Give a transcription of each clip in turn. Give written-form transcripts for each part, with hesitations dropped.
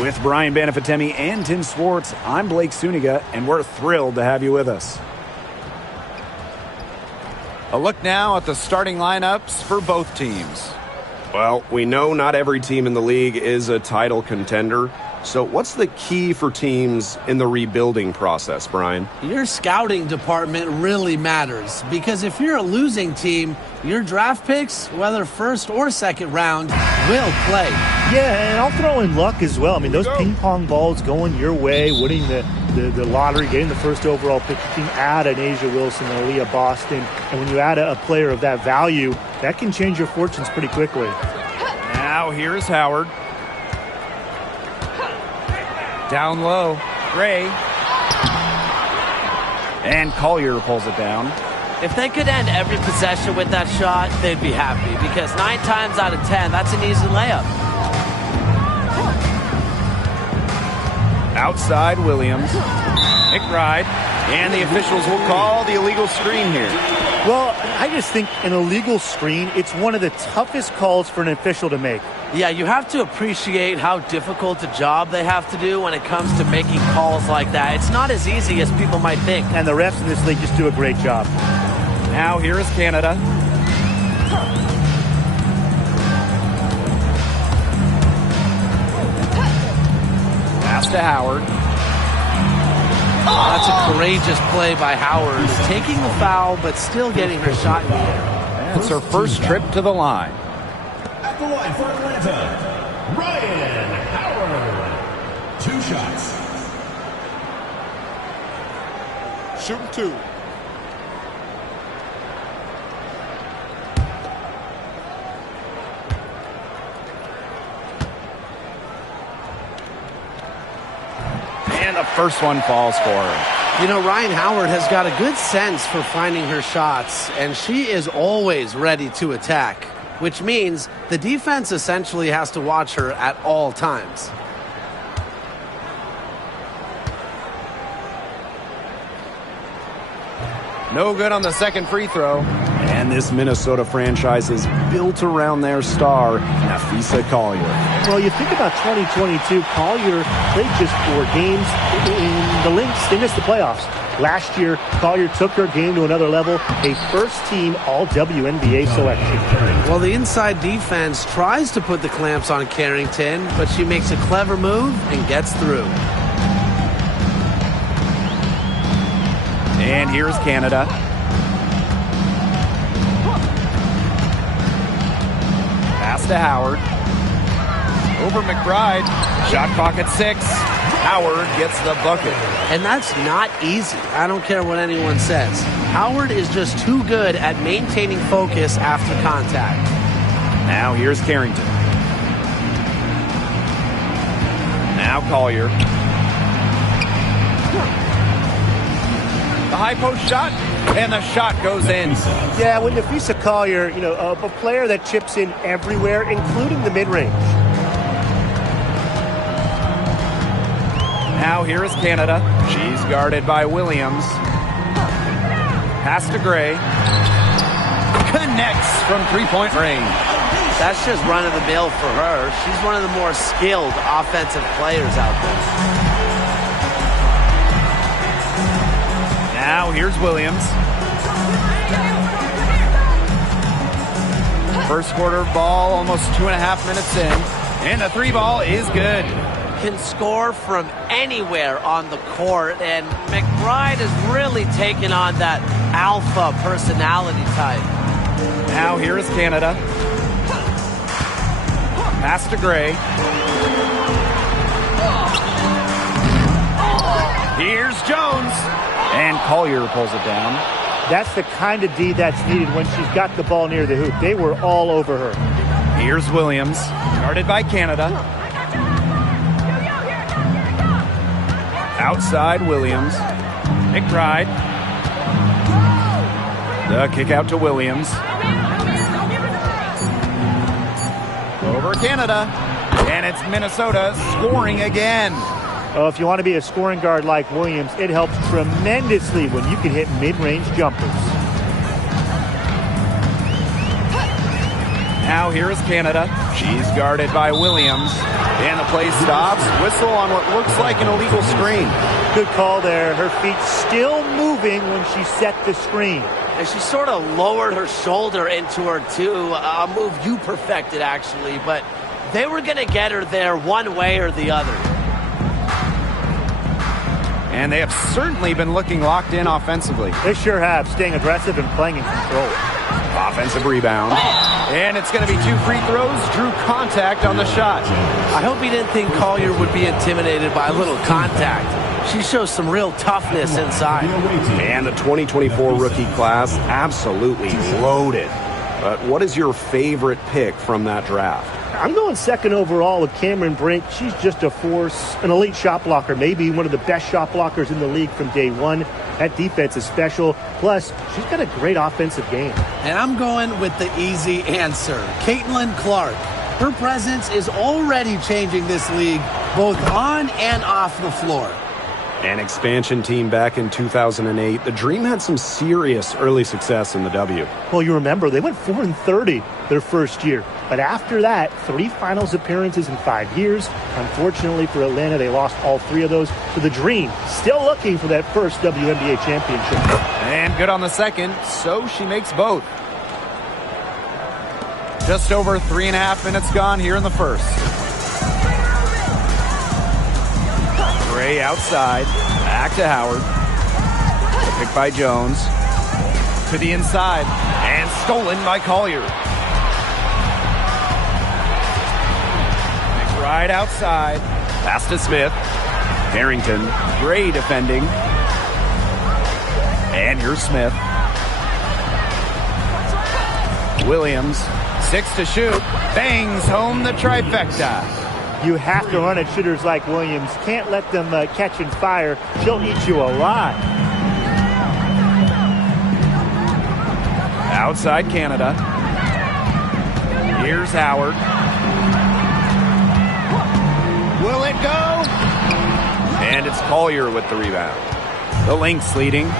With Brian Banafitemi and Tim Swartz, I'm Blake Suniga, and we're thrilled to have you with us. A look now at the starting lineups for both teams. Well, we know not every team in the league is a title contender. So what's the key for teams in the rebuilding process, Brian? Your scouting department really matters, because if you're a losing team, your draft picks, whether first or second round, will play. Yeah, and I'll throw in luck as well. I mean, those ping pong balls going your way, winning the lottery, getting the first overall pick, you can add an Asia Wilson and Aaliyah Boston. And when you add a player of that value, that can change your fortunes pretty quickly. Now here's Howard. Down low, Gray. And Collier pulls it down. If they could end every possession with that shot, they'd be happy, because 9 times out of 10, that's an easy layup. Outside Williams. McBride. And the officials will call the illegal screen here. Well, I just think an illegal screen, it's one of the toughest calls for an official to make. Yeah, you have to appreciate how difficult a job they have to do when it comes to making calls like that. It's not as easy as people might think. And the refs in this league just do a great job. Now here is Canada. Pass to Howard. That's a courageous play by Howard, taking the foul but still getting her shot in the air. It's her first trip to the line. At the line for Atlanta, Ryan Howard. 2 shots. Shooting 2. And the first one falls for her. You know, Ryan Howard has got a good sense for finding her shots, and she is always ready to attack, which means the defense essentially has to watch her at all times. No good on the second free throw. And this Minnesota franchise is built around their star, Napheesa Collier. Well, you think about 2022, Collier played just 4 games in the Lynx. They missed the playoffs. Last year, Collier took her game to another level, a first-team All-WNBA selection. Well, the inside defense tries to put the clamps on Carrington, but she makes a clever move and gets through. And here's Canada. Pass to Howard. Over McBride. Shot clock at 6. Howard gets the bucket. And that's not easy. I don't care what anyone says. Howard is just too good at maintaining focus after contact. Now here's Carrington. Now Collier. The high post shot, and the shot goes in. Yeah, when Napheesa Collier, you know, a player that chips in everywhere, including the mid-range. Now here is Canada. She's guarded by Williams. Pass to Gray. Connects from three-point range. That's just run-of-the-mill for her. She's one of the more skilled offensive players out there. Now here's Williams. First quarter ball, almost 2.5 minutes in. And the 3 ball is good. Can score from anywhere on the court, and McBride has really taken on that alpha personality type. Now here is Canada. Pass to Gray. Here's Jones. And Collier pulls it down. That's the kind of D that's needed when she's got the ball near the hoop. They were all over her. Here's Williams, guarded by Canada. Outside Williams. McBride. The kick out to Williams. Over Canada. And it's Minnesota scoring again. Oh, if you want to be a scoring guard like Williams, it helps tremendously when you can hit mid-range jumpers. Now here is Canada. She's guarded by Williams. And the play stops. Whistle on what looks like an illegal screen. Good call there. Her feet still moving when she set the screen. And she sort of lowered her shoulder into her, too. A move you perfected, actually. But they were going to get her there one way or the other. And they have certainly been looking locked in offensively. They sure have, staying aggressive and playing in control. Offensive rebound. And it's going to be 2 free throws. Drew contact on the shot. I hope he didn't think Collier would be intimidated by a little contact. She shows some real toughness inside. And the 2024 rookie class, absolutely loaded. But what is your favorite pick from that draft? I'm going second overall with Cameron Brink. She's just a force, an elite shot blocker, maybe one of the best shot blockers in the league from day one. That defense is special. Plus, she's got a great offensive game. And I'm going with the easy answer, Caitlin Clark. Her presence is already changing this league, both on and off the floor. An expansion team back in 2008. The Dream had some serious early success in the W. Well, you remember, they went 4-30 their first year. But after that, 3 finals appearances in 5 years. Unfortunately for Atlanta, they lost all 3 of those. So the Dream still looking for that first WNBA championship. And good on the second, so she makes both. Just over 3.5 minutes gone here in the first. Gray outside, back to Howard. Picked by Jones. To the inside, and stolen by Collier. Right outside. Pass to Smith. Harrington. Gray defending. And here's Smith. Williams. 6 to shoot. Bangs home the trifecta. You have to run at shooters like Williams. Can't let them catch and fire. She'll eat you alive. Outside Canada. Here's Howard. Will it go? And it's Collier with the rebound. The Lynx leading.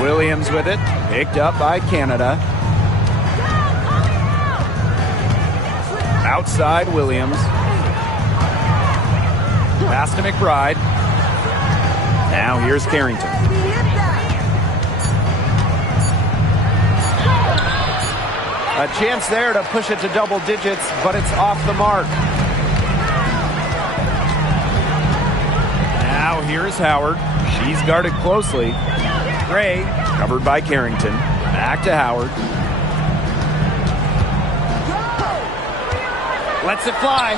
Williams with it. Picked up by Canada. Outside Williams. Pass to McBride. Now here's Carrington. A chance there to push it to double digits, but it's off the mark. Now here's Howard. She's guarded closely. Gray, covered by Carrington. Back to Howard. Lets it fly.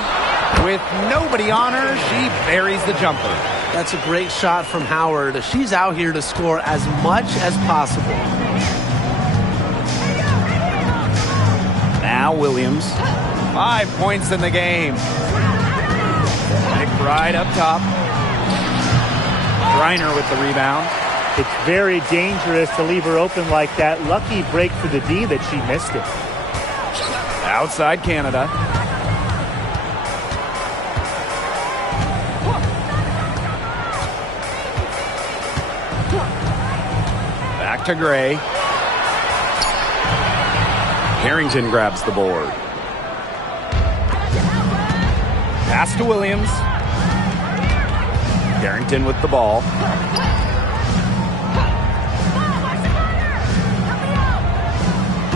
With nobody on her, she buries the jumper. That's a great shot from Howard. She's out here to score as much as possible. Now Williams. 5 points in the game. McBride up top. Reiner with the rebound. It's very dangerous to leave her open like that. Lucky break for the D that she missed it. Outside Canada. Back to Gray. Harrington grabs the board. Pass to Williams. Carrington with the ball.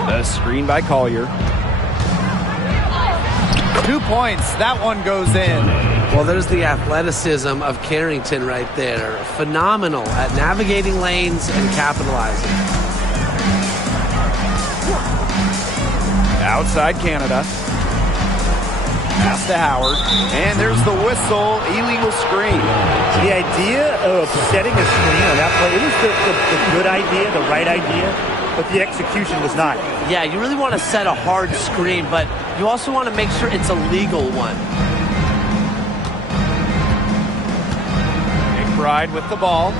A screen by Collier. 2 points. That one goes in. Well, there's the athleticism of Carrington right there. Phenomenal at navigating lanes and capitalizing. Outside Canada. Pass to Howard. And there's the whistle. Illegal screen. The idea of setting a screen on that play, it was the good idea, the right idea, but the execution was not. Yeah, you really want to set a hard screen, but you also want to make sure it's a legal one. McBride with the ball.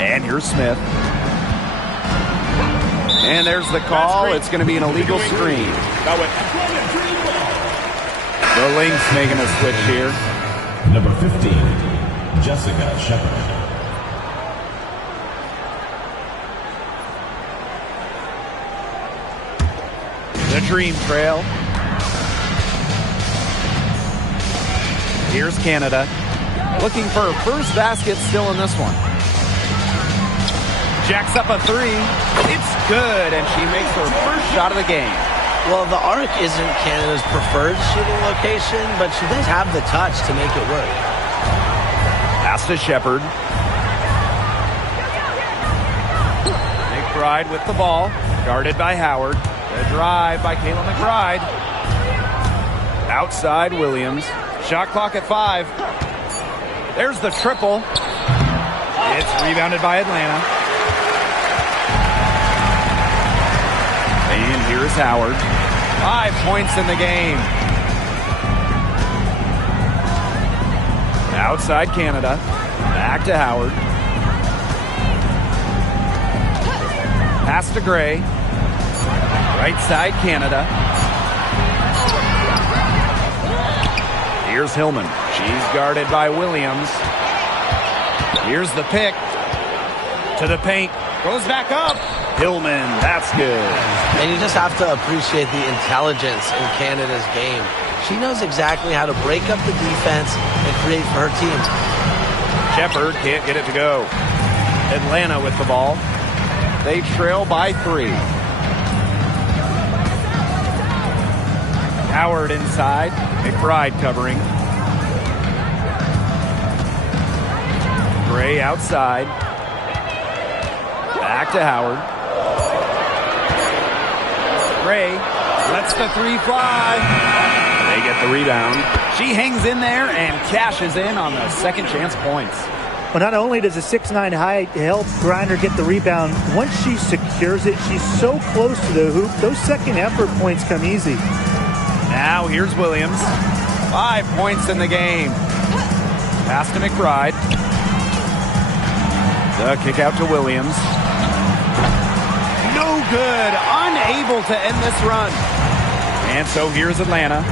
And here's Smith. And there's the call. It's going to be an illegal screen. The Lynx making a switch here. Number 15, Jessica Shepard. Dream trail. Here's Canada. Looking for her first basket still in this one. Jacks up a three. It's good, and she makes her first shot of the game. Well, the arc isn't Canada's preferred shooting location, but she does have the touch to make it work. Pass to Shepard. McBride with the ball. Guarded by Howard. The drive by Kayla McBride. Outside Williams. Shot clock at 5. There's the triple. It's rebounded by Atlanta. And here's Howard. 5 points in the game. Outside Canada. Back to Howard. Pass to Gray. Right side Canada. Here's Hillman. She's guarded by Williams. Here's the pick. To the paint. Goes back up. Hillman. That's good. And you just have to appreciate the intelligence in Canada's game. She knows exactly how to break up the defense and create for her team. Shepard can't get it to go. Atlanta with the ball. They trail by 3. Howard inside. McBride covering. Gray outside. Back to Howard. Gray lets the 3 fly. They get the rebound. She hangs in there and cashes in on the second chance points. Well, not only does a 6'9" height help Griner get the rebound, once she secures it, she's so close to the hoop, those second effort points come easy. Now here's Williams. 5 points in the game. Pass to McBride. The kick out to Williams. No good. Unable to end this run. And so here's Atlanta.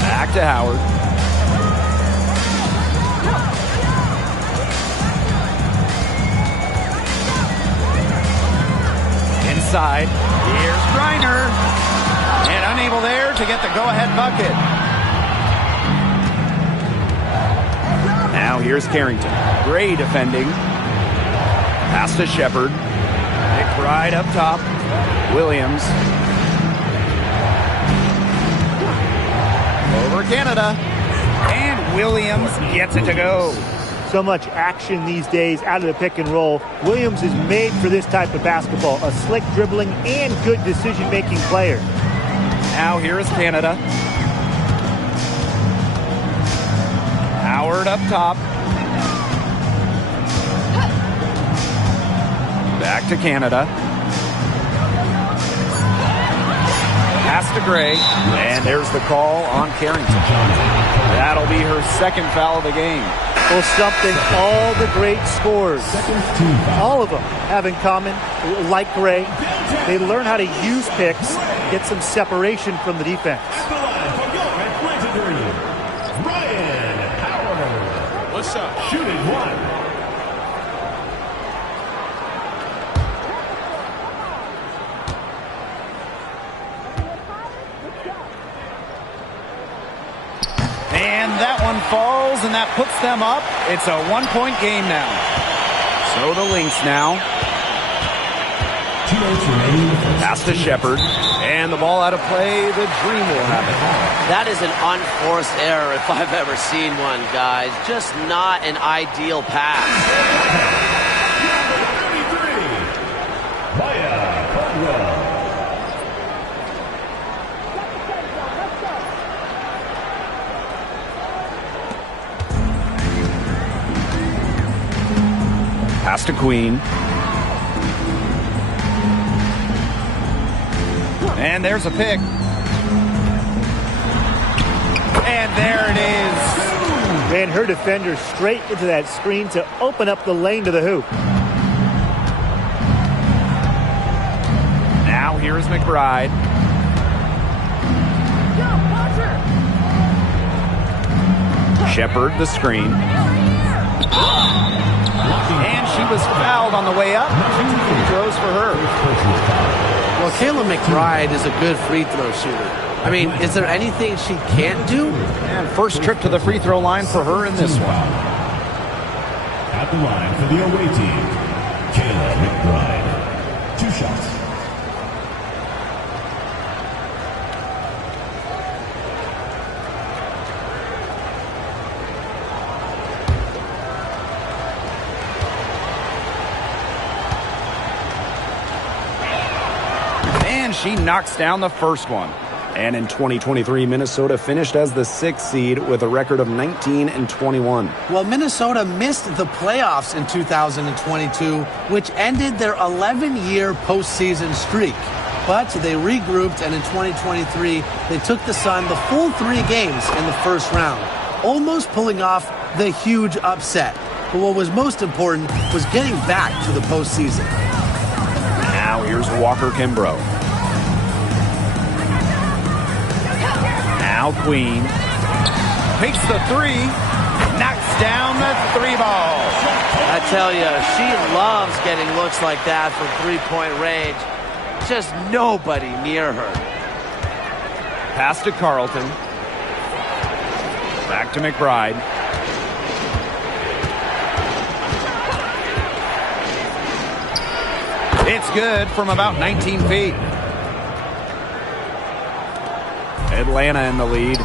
Back to Howard. Inside. Here's Griner. And unable there to get the go-ahead bucket. Now here's Carrington. Gray defending. Pass to Shepard. McBride up top. Williams. Over Canada. And Williams gets it to go. So much action these days out of the pick and roll. Williams is made for this type of basketball. A slick dribbling and good decision-making player. Now here is Canada. Howard up top. Back to Canada. Pass to Gray. And there's the call on Carrington. That'll be her second foul of the game. Well, something all the great scorers, all of them have in common, like Gray, they learn how to use picks, get some separation from the defense. What's up? Shooting 1. And that one falls, and that puts them up. It's a 1-point game now. So the Lynx now. Pass to Shepard. And the ball out of play. The Dream will have it. That is an unforced error if I've ever seen one, guys. Just not an ideal pass. Pass to Queen. And there's a pick. And there it is. Ran her defender straight into that screen to open up the lane to the hoop. Now here's McBride. Shepard the screen. And she was fouled on the way up. 2 free throws for her. Well, Kayla McBride is a good free throw shooter. I mean, is there anything she can't do? And first trip to the free throw line for her in this one. At the line for the away team, Kayla McBride. 2 shots. And she knocks down the first one. And in 2023, Minnesota finished as the 6th seed with a record of 19-21. Well, Minnesota missed the playoffs in 2022, which ended their 11-year postseason streak. But they regrouped, and in 2023, they took the Sun the full 3 games in the first round, almost pulling off the huge upset. But what was most important was getting back to the postseason. Now here's Walker Kimbrough. Now Queen takes the 3, knocks down the 3 ball. I tell you, she loves getting looks like that from three-point range. Just nobody near her. Pass to Carlton. Back to McBride. It's good from about 19 feet. Atlanta in the lead.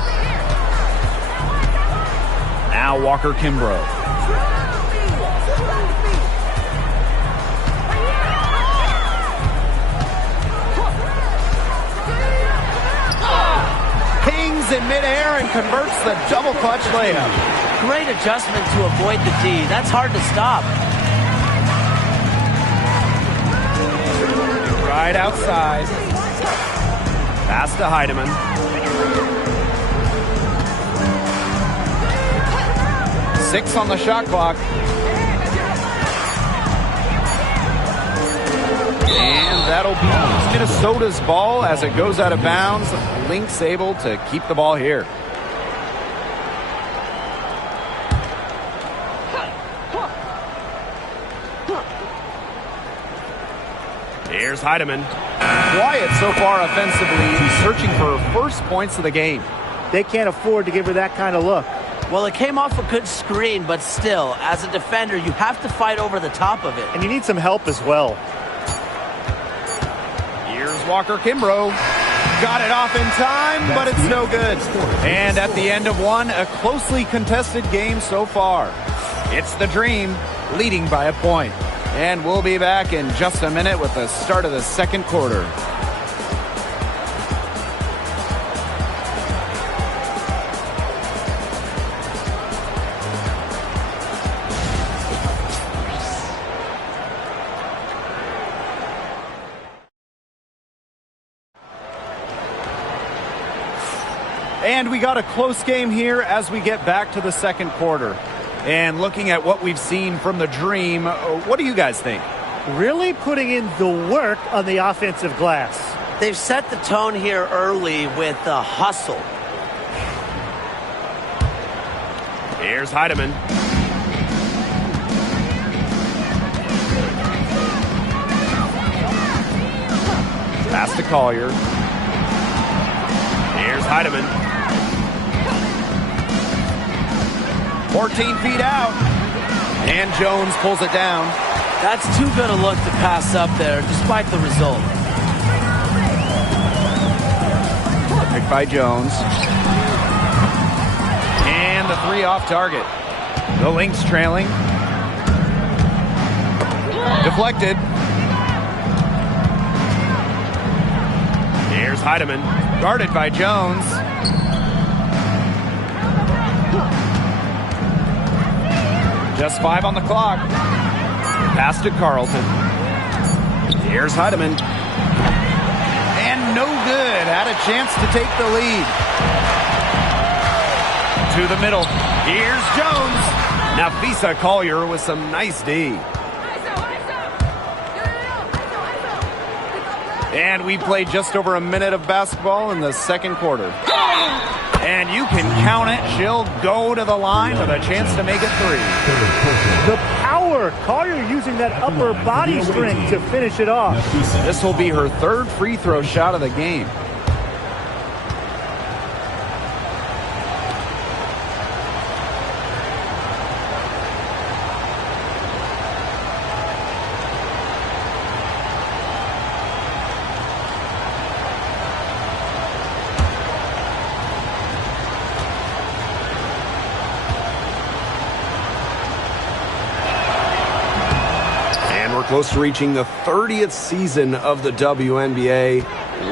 Now Walker Kimbrough. Hangs in midair and converts the double clutch layup. Great adjustment to avoid the D. That's hard to stop. Right outside. Pass to Heidemann. Six on the shot clock. And that'll be Minnesota's ball as it goes out of bounds. Lynx able to keep the ball here. Here's Heidemann. Quiet so far offensively, searching for first points of the game. They can't afford to give her that kind of look. Well, it came off a good screen, but still, as a defender, you have to fight over the top of it. And you need some help as well. Here's Walker Kimbrough. Got it off in time, but it's no good. And at the end of one, a closely contested game so far. It's the Dream leading by a point. And we'll be back in just a minute with the start of the second quarter. And we got a close game here as we get back to the second quarter. And looking at what we've seen from the Dream, what do you guys think? Really putting in the work on the offensive glass. They've set the tone here early with the hustle. Here's Heidemann. Pass to Collier. Here's Heidemann. 14 feet out. And Jones pulls it down. That's too good a look to pass up there, despite the result. Picked by Jones. And the 3 off target. The Lynx trailing. Deflected. Here's Heidemann. Guarded by Jones. Just 5 on the clock. Pass to Carlton. Here's Heidemann. And no good. Had a chance to take the lead. To the middle. Here's Jones. Nafisa Collier with some nice D. And we played just over a minute of basketball in the second quarter. And you can count it. She'll go to the line with a chance to make it 3. The power. Collier using that upper body strength to finish it off. This will be her third free throw shot of the game. Close to reaching the 30th season of the WNBA.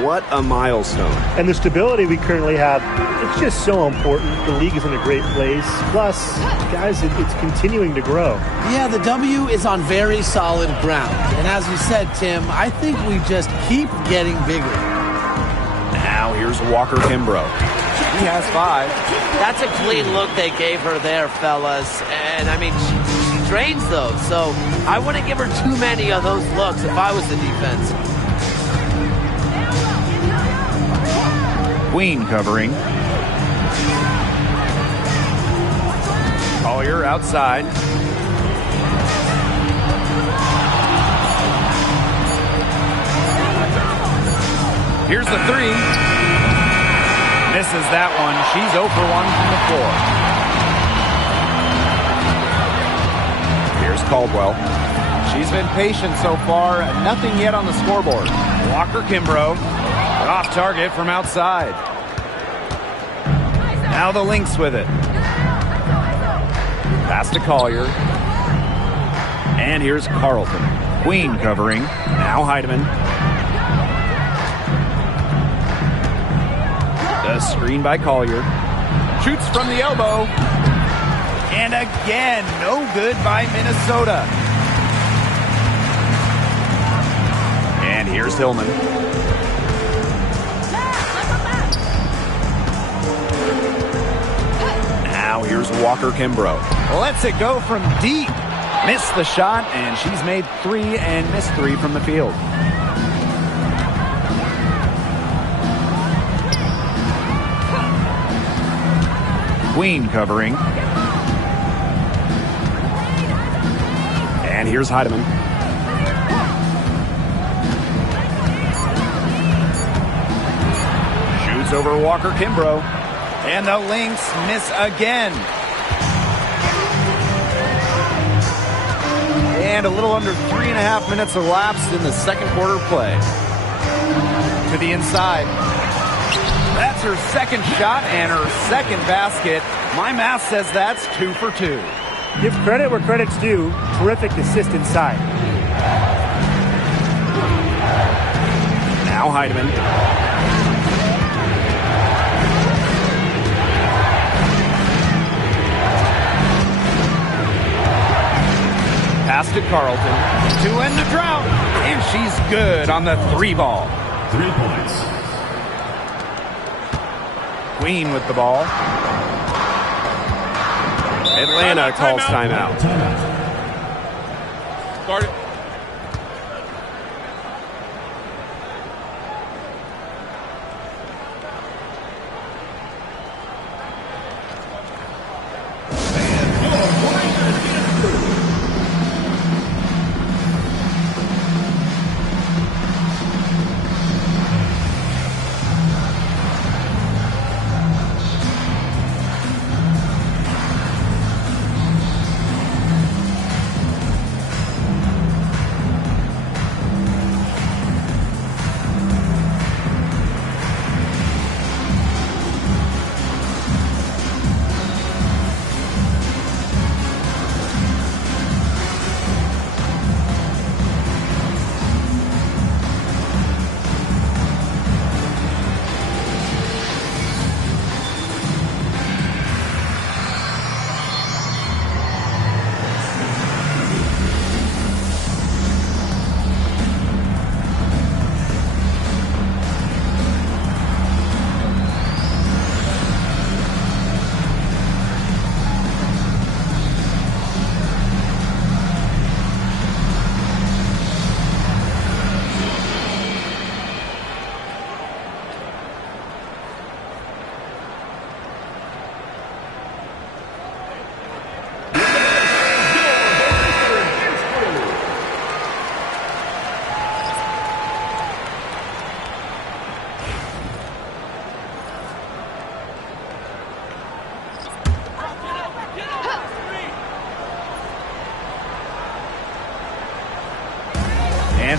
What a milestone. And the stability we currently have, it's just so important. The league is in a great place. Plus, guys, it's continuing to grow. Yeah, the W is on very solid ground. And as you said, Tim, I think we just keep getting bigger. Now here's Walker Kimbrough. He has 5. That's a clean look they gave her there, fellas. And, I mean, she drains those, so I wouldn't give her too many of those looks if I was the defense. Queen covering. Collier outside. Here's the 3. Misses that one. She's 0 for 1 from the floor. Here's Caldwell. She's been patient so far. Nothing yet on the scoreboard. Walker Kimbrough. Off target from outside. Now the Lynx with it. Pass to Collier. And here's Carlton. Queen covering. Now Heidemann. The screen by Collier. Shoots from the elbow. And again, no good by Minnesota. And here's Hillman. Now here's Walker Kimbrough. Lets it go from deep. Missed the shot, and she's made 3 and missed 3 from the field. Queen covering. And here's Heidemann. Shoots over Walker Kimbrough. And the Lynx miss again. And a little under 3.5 minutes elapsed in the second quarter play. To the inside. That's her second shot and her second basket. My math says that's 2 for 2. Give credit where credit's due. Terrific assist inside. Now Heidemann. Pass to Carlton. To end the drought. And she's good on the 3 ball. 3 points. Queen with the ball. Atlanta calls timeout. Guard it.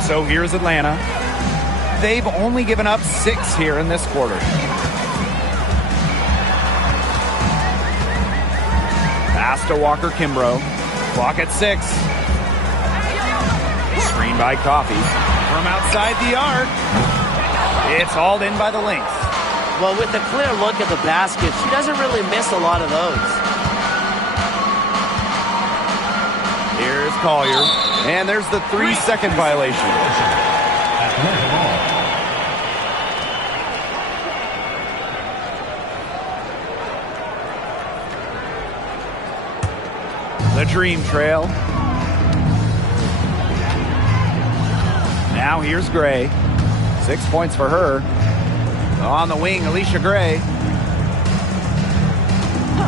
And so here's Atlanta. They've only given up 6 here in this quarter. Pass to Walker Kimbrough. Clock at 6. Screen by Coffey. From outside the arc. It's hauled in by the Lynx. Well, with a clear look at the basket, she doesn't really miss a lot of those. Here's Collier. And there's the 3-second violation. The Dream trail. Now here's Gray. 6 points for her. On the wing, Alicia Gray.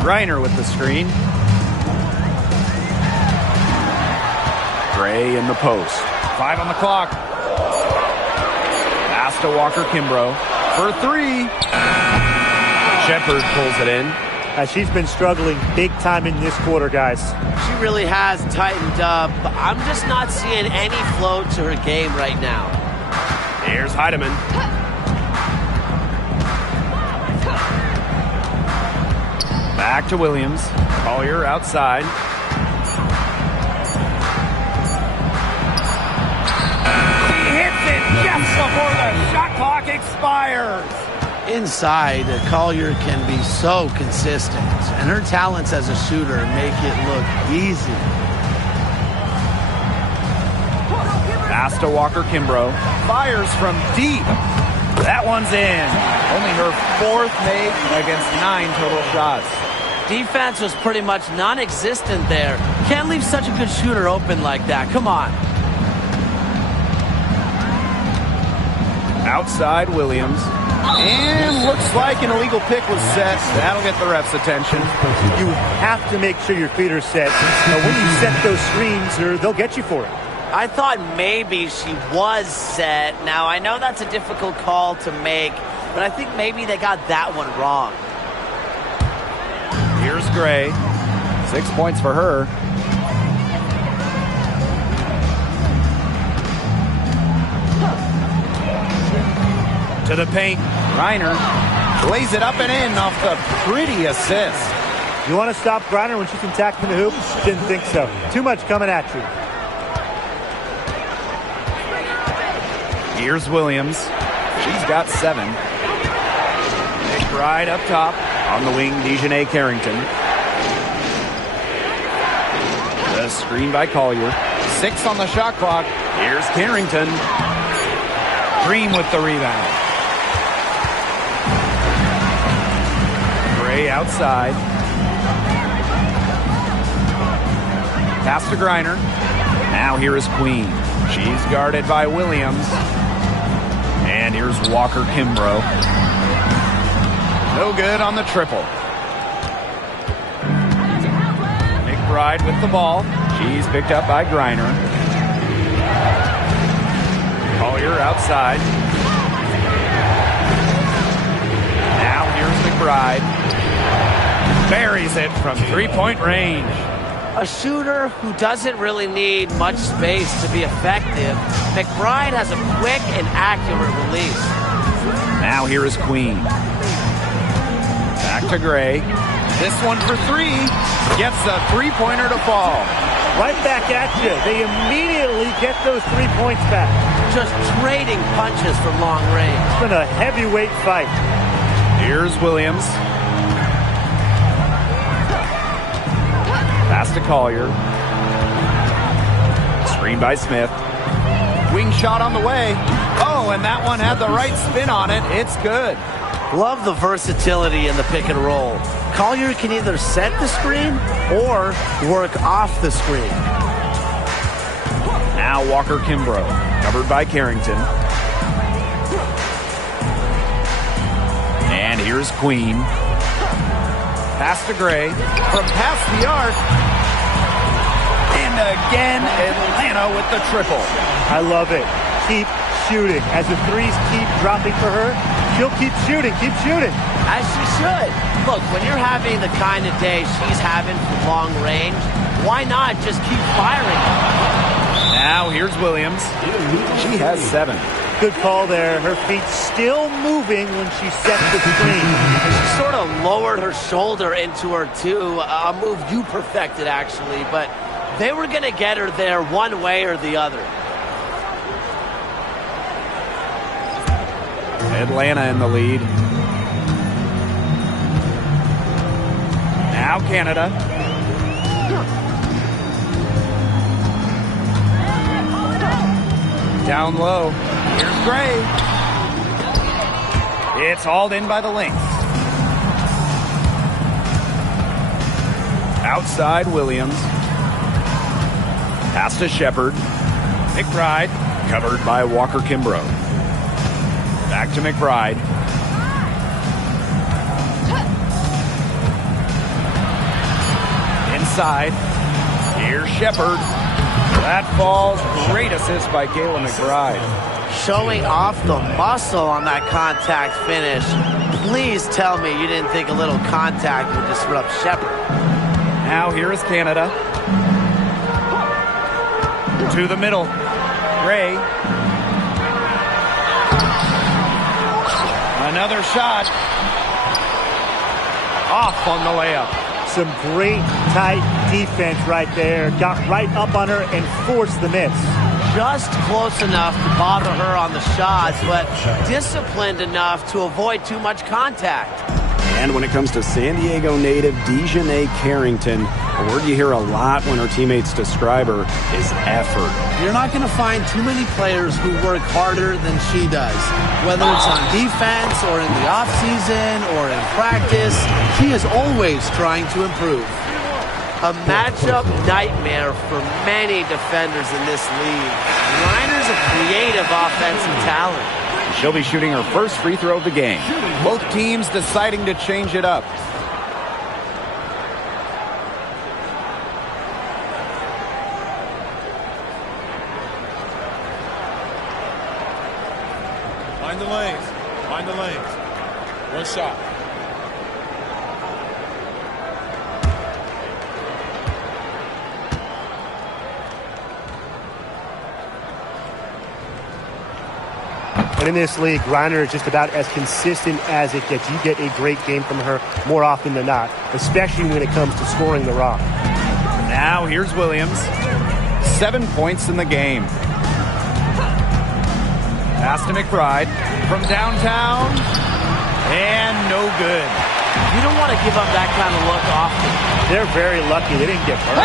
Reiner with the screen. Gray in the post. 5 on the clock. Pass to Walker Kimbrough for 3. Shepard pulls it in. She's been struggling big time in this quarter, guys. She really has tightened up. I'm just not seeing any flow to her game right now. Here's Heidemann. Back to Williams. Collier outside. He hits it just before the shot clock expires. Inside, Collier can be so consistent, and her talents as a shooter make it look easy. Pass to Walker Kimbrough. Fires from deep. That one's in. Only her 4th make against 9 total shots. Defense was pretty much non-existent there. Can't leave such a good shooter open like that. Come on. Outside Williams. And looks like an illegal pick was set. That'll get the ref's attention. You have to make sure your feet are set. When you set those screens, they'll get you for it. I thought maybe she was set. Now, I know that's a difficult call to make, but I think maybe they got that one wrong. Here's Gray. 6 points for her. To the paint. Reiner lays it up and in off the pretty assist. You want to stop Reiner when she's attacking the hoop? Didn't think so. Too much coming at you. Here's Williams. She's got 7. McBride up top. On the wing, Dejanay Carrington. The screen by Collier. 6 on the shot clock. Here's Carrington. Dream with the rebound. Gray outside. Pass to Griner. Now here is Queen. She's guarded by Williams. And here's Walker Kimbrough. No good on the triple. McBride with the ball. She's picked up by Griner. Collier outside. Now here's McBride. Buries it from 3-point range. A shooter who doesn't really need much space to be effective. McBride has a quick and accurate release. Now here is Queen. Back to Gray. This one for 3. Gets the 3-pointer to fall. Right back at you. They immediately get those 3 points back. Just trading punches from long range. It's been a heavyweight fight. Here's Williams. Pass to Collier. Screen by Smith. Wing shot on the way. Oh, and that one had the right spin on it. It's good. Love the versatility in the pick and roll. Collier can either set the screen or work off the screen. Now Walker Kimbrough, covered by Carrington. And here's Queen. Pass to Gray. From past the arc. And again, Atlanta with the triple. I love it. Keep shooting. As the threes keep dropping for her, she'll keep shooting. Keep shooting. As she should. Look, when you're having the kind of day she's having from long range, why not just keep firing? Now here's Williams. She has 7. Good call there. Her feet still moving when she set the screen. She sort of lowered her shoulder into her, too. A move you perfected, actually. But they were going to get her there one way or the other. Atlanta in the lead. Now Canada. Down low. Here's Gray. It's hauled in by the Lynx. Outside Williams. Pass to Shepard. McBride. Covered by Walker Kimbrough. Back to McBride. Inside. Here's Shepard. That falls. Great assist by Kayla McBride. Showing off the muscle on that contact finish. Please tell me you didn't think a little contact would disrupt Shepard. Now here is Canada. To the middle. Gray. Another shot. Off on the layup. Some great tight defense right there. Got right up on her and forced the miss. Just close enough to bother her on the shot, but disciplined enough to avoid too much contact. And when it comes to San Diego native Dejanay Carrington, a word you hear a lot when her teammates describe her is effort. You're not going to find too many players who work harder than she does. Whether it's on defense or in the offseason or in practice, she is always trying to improve. A matchup nightmare for many defenders in this league. Reiner's a creative offensive talent. She'll be shooting her first free throw of the game. Both teams deciding to change it up. Find the lanes. Find the lanes. One shot. But in this league, Reiner is just about as consistent as it gets. You get a great game from her more often than not, especially when it comes to scoring the rock. Now here's Williams. 7 points in the game. Pass to McBride from downtown. And no good. You don't want to give up that kind of look often. They're very lucky they didn't get hurt.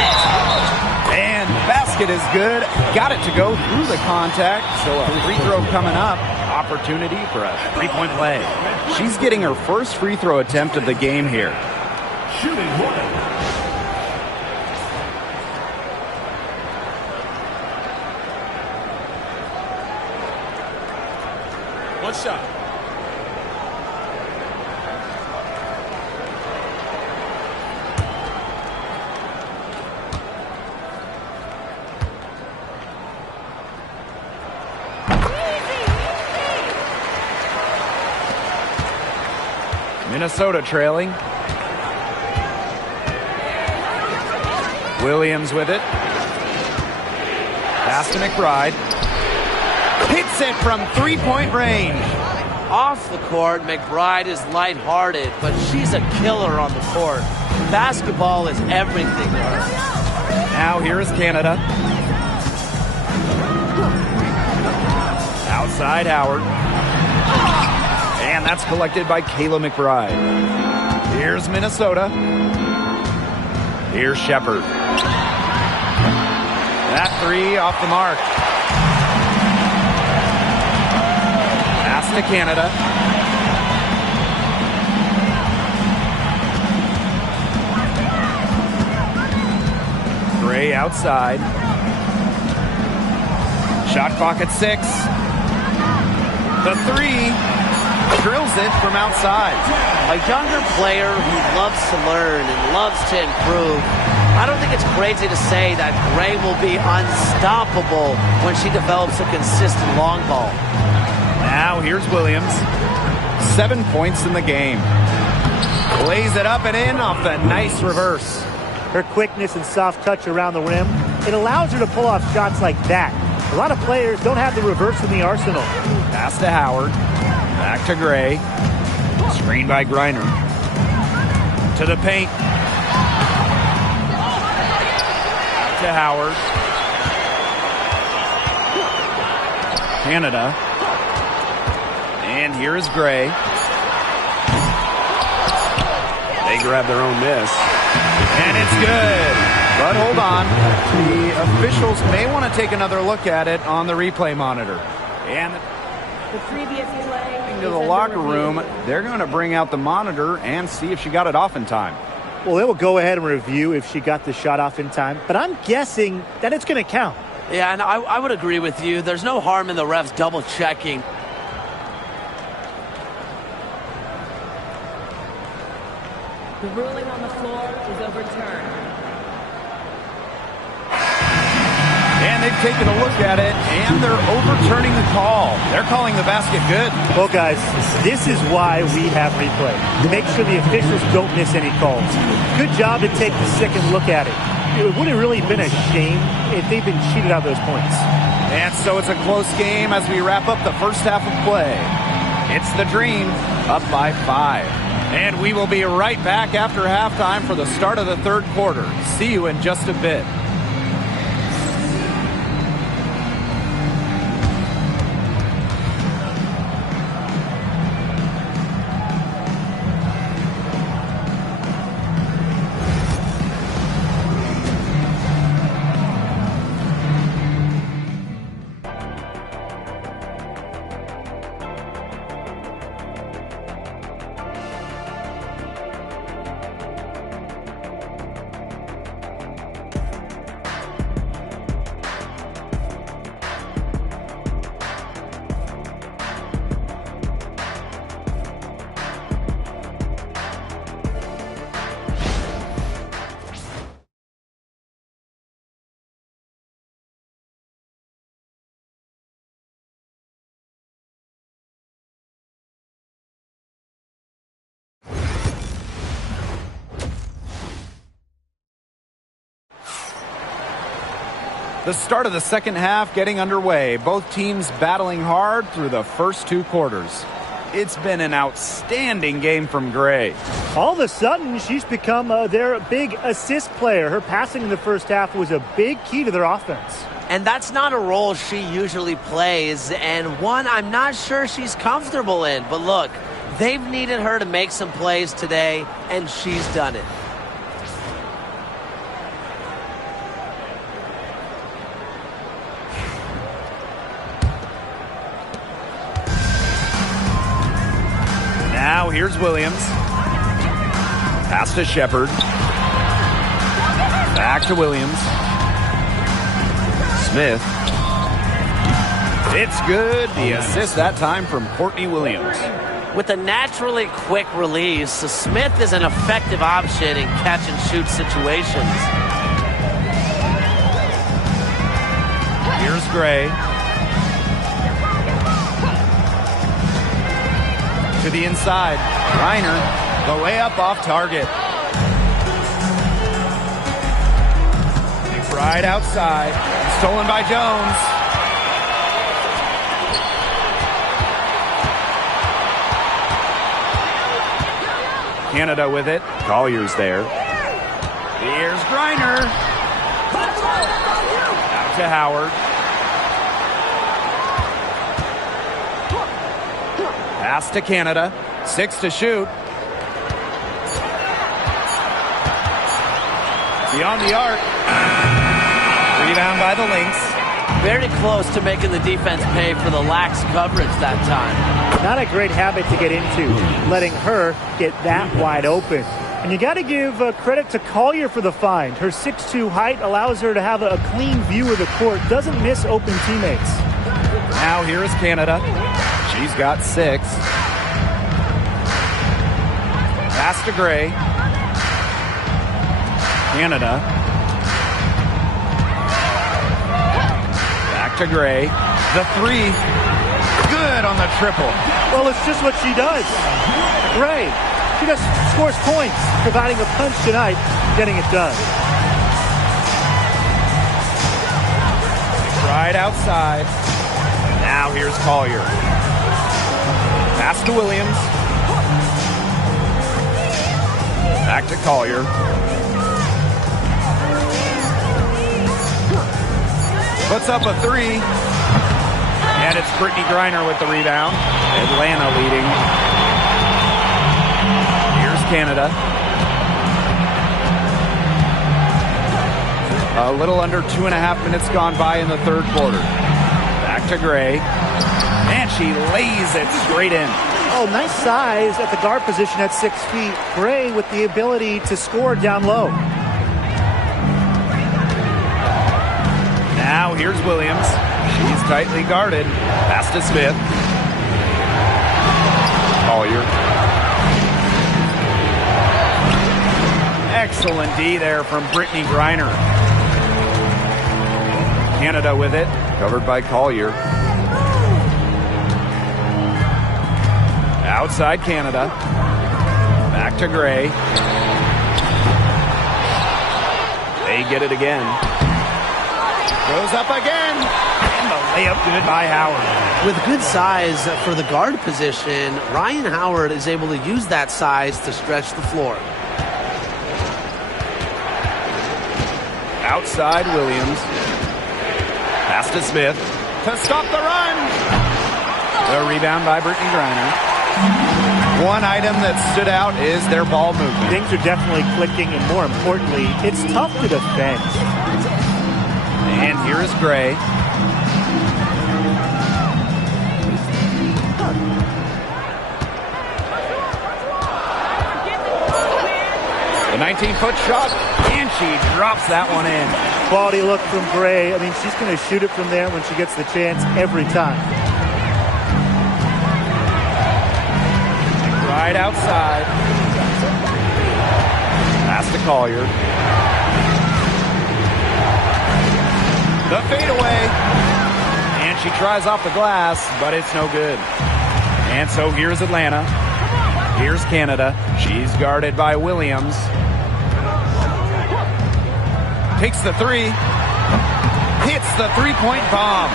And the basket is good. Got it to go through the contact. So a free throw coming up. Opportunity for a three-point play. She's getting her first free throw attempt of the game here. Shooting one. One shot. Minnesota trailing. Williams with it. Pass to McBride. Hits it from three-point range. Off the court, McBride is lighthearted, but she's a killer on the court. Basketball is everything to her. Now here is Canada. Outside Howard. And that's collected by Kayla McBride. Here's Minnesota. Here's Shepard. That three off the mark. Pass to Canada. Gray outside. Shot clock at 6. The three. Drills it from outside. A younger player who loves to learn and loves to improve. I don't think it's crazy to say that Gray will be unstoppable when she develops a consistent long ball. Now here's Williams. 7 points in the game. Lays it up and in off the nice reverse. Her quickness and soft touch around the rim it allows her to pull off shots like that. A lot of players don't have the reverse in the arsenal. Pass to Howard. Back to Gray. Screen by Griner. To the paint. Back to Howard. Canada. And here is Gray. They grab their own miss. And it's good. But hold on. The officials may want to take another look at it on the replay monitor. And the previous play into the locker room, they're going to bring out the monitor and see if she got it off in time. Well, they will go ahead and review if she got the shot off in time, but I'm guessing that it's going to count. Yeah, and I would agree with you. There's no harm in the refs double checking. The ruling on the floor is overturned. And they've taken a look at it, and they're overturning the call. They're calling the basket good. Well, guys, this is why we have replay, to make sure the officials don't miss any calls. Good job to take the second look at it. It would have really been a shame if they'd been cheated out of those points. And so it's a close game as we wrap up the first half of play. It's the Dream, up by 5. And we will be right back after halftime for the start of the third quarter. See you in just a bit. The start of the second half getting underway. Both teams battling hard through the first two quarters. It's been an outstanding game from Gray. All of a sudden, she's become their big assist player. Her passing in the first half was a big key to their offense. And that's not a role she usually plays, and one I'm not sure she's comfortable in. But look, they've needed her to make some plays today, and she's done it. Now here's Williams. Pass to Shepard. Back to Williams. Smith. It's good. The assist that time from Courtney Williams. With a naturally quick release, Smith is an effective option in catch-and-shoot situations. Here's Gray. To the inside. Reiner, the layup off target. McBride outside. Stolen by Jones. Canada with it. Collier's there. Here's Griner. Out to Howard. Pass to Canada. 6 to shoot. Beyond the arc. Rebound by the Lynx. Very close to making the defense pay for the lax coverage that time. Not a great habit to get into, letting her get that wide open. And you got to give credit to Collier for the find. Her 6'2" height allows her to have a clean view of the court, doesn't miss open teammates. Now here is Canada. She's got 6. Pass to Gray. Canada. Back to Gray. The 3. Good on the triple. Well, it's just what she does. Gray. She just scores points, providing a punch tonight, getting it done. Right outside. Now here's Collier. Pass to Williams. Back to Collier. Puts up a three. And it's Brittany Griner with the rebound. Atlanta leading. Here's Canada. A little under 2.5 minutes gone by in the third quarter. Back to Gray. And she lays it straight in. Oh, nice size at the guard position at 6 feet. Gray with the ability to score down low. Now here's Williams. She's tightly guarded. Pass to Smith. Collier. Excellent D there from Brittany Griner. Canada with it. Covered by Collier. Outside Canada. Back to Gray. They get it again. Goes up again. And the layup good by Howard. With good size for the guard position, Ryan Howard is able to use that size to stretch the floor. Outside Williams. Pass to Smith. To stop the run. The rebound by Brittany Griner. One item that stood out is their ball movement. Things are definitely clicking, and more importantly, it's tough to defend. And here is Gray. The 19-foot shot, and she drops that one in. Quality look from Gray. I mean, she's going to shoot it from there when she gets the chance every time. Right outside. Pass to Collier. The fadeaway. And she tries off the glass, but it's no good. And so here's Atlanta. Here's Canada. She's guarded by Williams. Takes the three. Hits the three-point bomb.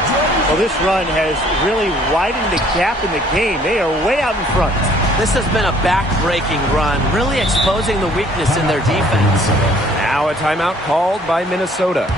Well, this run has really widened the gap in the game. They are way out in front. This has been a back-breaking run, really exposing the weakness in their defense. Now a timeout called by Minnesota.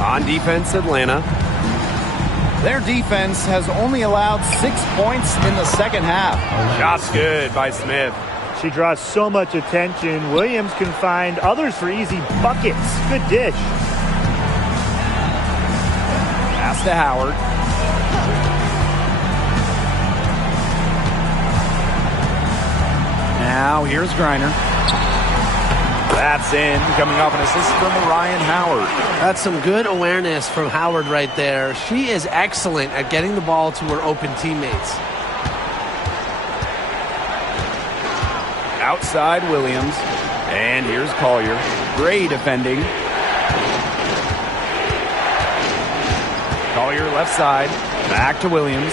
On defense, Atlanta. Their defense has only allowed 6 points in the second half. Shots good by Smith. She draws so much attention. Williams can find others for easy buckets. Good dish. Pass to Howard. Now here's Griner. That's in, coming off an assist from Ryan Howard. That's some good awareness from Howard right there. She is excellent at getting the ball to her open teammates. Outside Williams. And here's Collier. Gray defending. Collier left side. Back to Williams.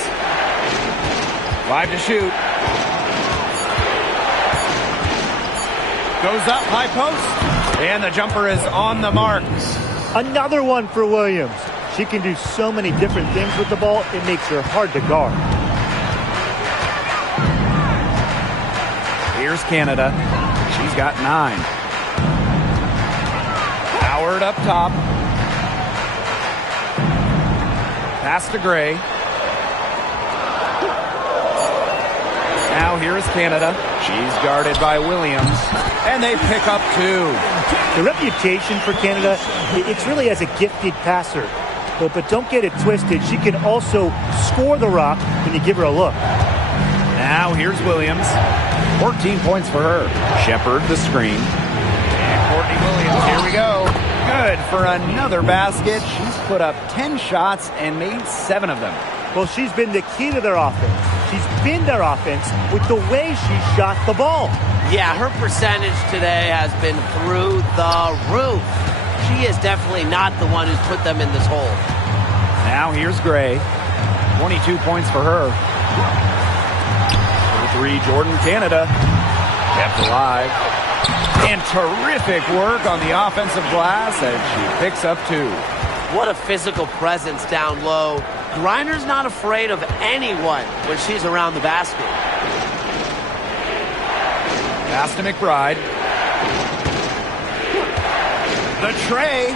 5 to shoot. Goes up, high post. And the jumper is on the mark. Another one for Williams. She can do so many different things with the ball, it makes her hard to guard. Here's Canada. She's got 9. Howard up top. Pass to Gray. Now here's Canada. She's guarded by Williams. And they pick up 2. The reputation for Canada, it's really as a gifted passer. But don't get it twisted. She can also score the rock when you give her a look. Now here's Williams. 14 points for her. Shepard the screen. And Courtney Williams, here we go. Good for another basket. She's put up 10 shots and made 7 of them. Well, she's been the key to their offense. She's been their offense with the way she shot the ball. Yeah, her percentage today has been through the roof. She is definitely not the one who's put them in this hole. Now here's Gray. 22 points for her. For 3, Jordan Canada. Kept alive. And terrific work on the offensive glass as she picks up 2. What a physical presence down low. Griner's not afraid of anyone when she's around the basket. Pass to McBride. The tray.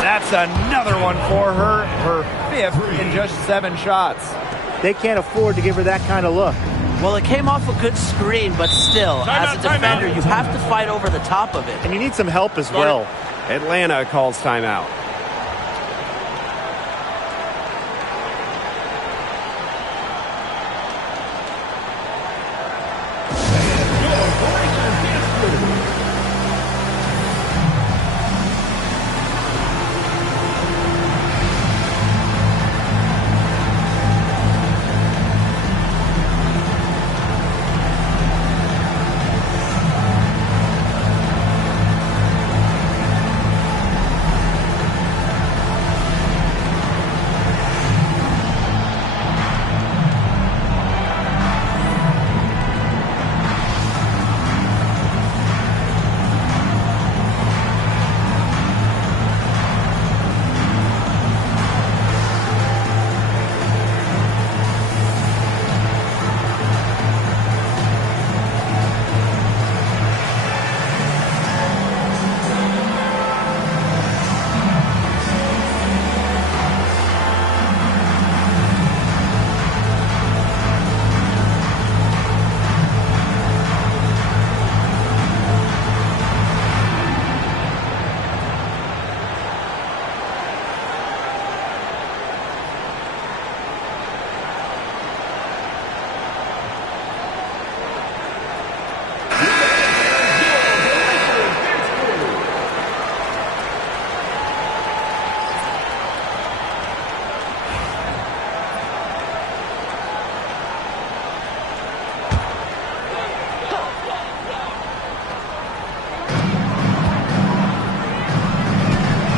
That's another one for her. Her 5th in just 7 shots. They can't afford to give her that kind of look. Well, it came off a good screen, but still, as a defender, you have to fight over the top of it. And you need some help as well. Atlanta calls timeout.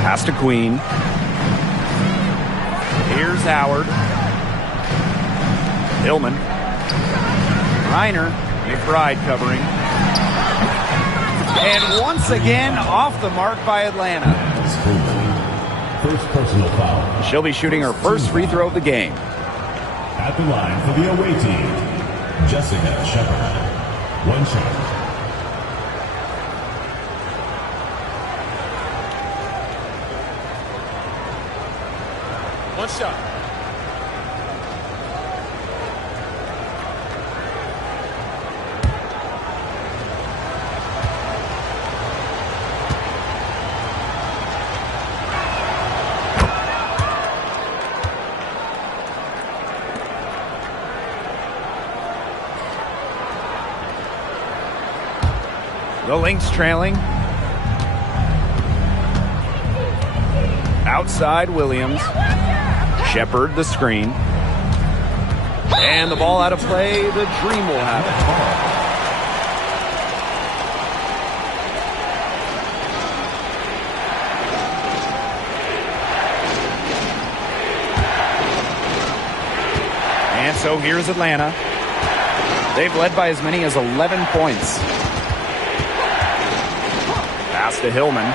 Pass to Queen. Here's Howard. Hillman. Reiner. McBride covering. And once again, off the mark by Atlanta. First personal foul. She'll be shooting her first free throw of the game. At the line for the away team, Jessica Shepard. 1 shot. One shot. The Lynx trailing. Outside Williams. Shepard the screen. And the ball out of play. The Dream will have it. And so here's Atlanta. They've led by as many as 11 points. Pass to Hillman.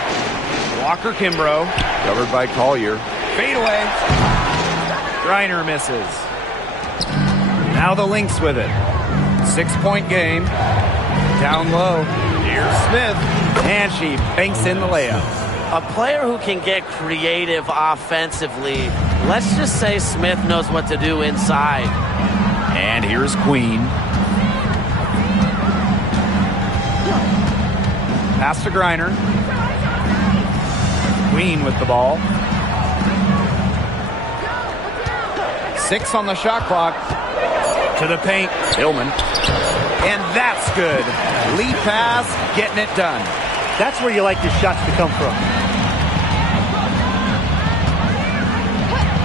Walker Kimbrough. Covered by Collier. Fadeaway. Griner misses. Now the Lynx with it. 6-point game. Down low. Here's Smith. And she banks in the layup. A player who can get creative offensively. Let's just say Smith knows what to do inside. And here's Queen. Pass to Griner. Queen with the ball. 6 on the shot clock. To the paint. Hillman. And that's good. Lead pass, getting it done. That's where you like your shots to come from.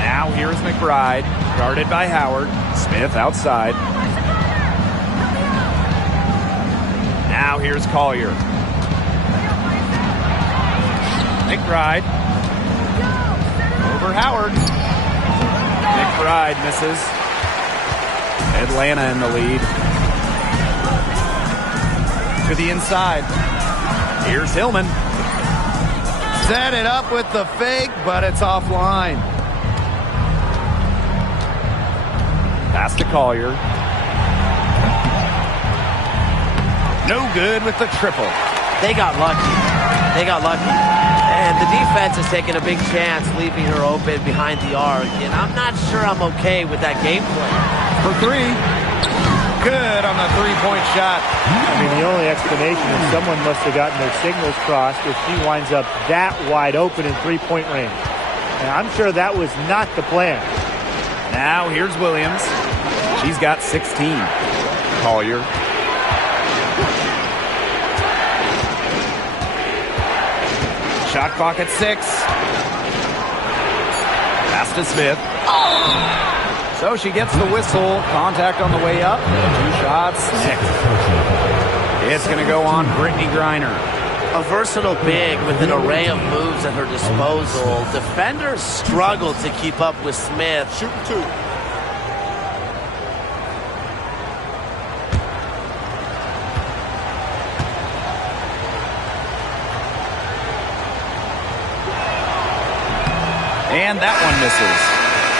Now here's McBride. Guarded by Howard. Smith outside. Now here's Collier. McBride. Over Howard. McBride misses. Atlanta in the lead. To the inside. Here's Hillman. Set it up with the fake, but it's offline. Pass to Collier. No good with the triple. They got lucky. They got lucky. And the defense is taking a big chance, leaving her open behind the arc. And I'm not sure I'm okay with that game plan. For 3. Good on the three-point shot. I mean, the only explanation is someone must have gotten their signals crossed if she winds up that wide open in three-point range. And I'm sure that was not the plan. Now here's Williams. She's got 16. Collier. Shot clock at 6. Pass to Smith. So she gets the whistle. Contact on the way up. 2 shots next. It's going to go on Brittany Griner. A versatile big with an array of moves at her disposal. Defenders struggle to keep up with Smith. Shooting 2. And that one misses.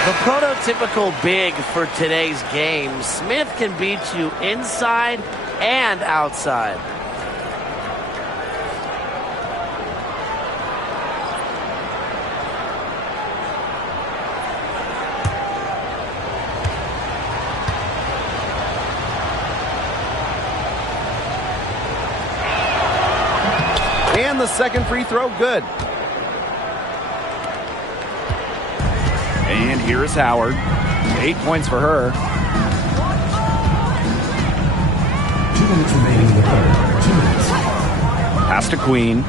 The prototypical big for today's game. Smith can beat you inside and outside. And the second free throw, good. And here's Howard. 8 points for her. 2 minutes remaining in the third. 2 minutes. Pass to Queen.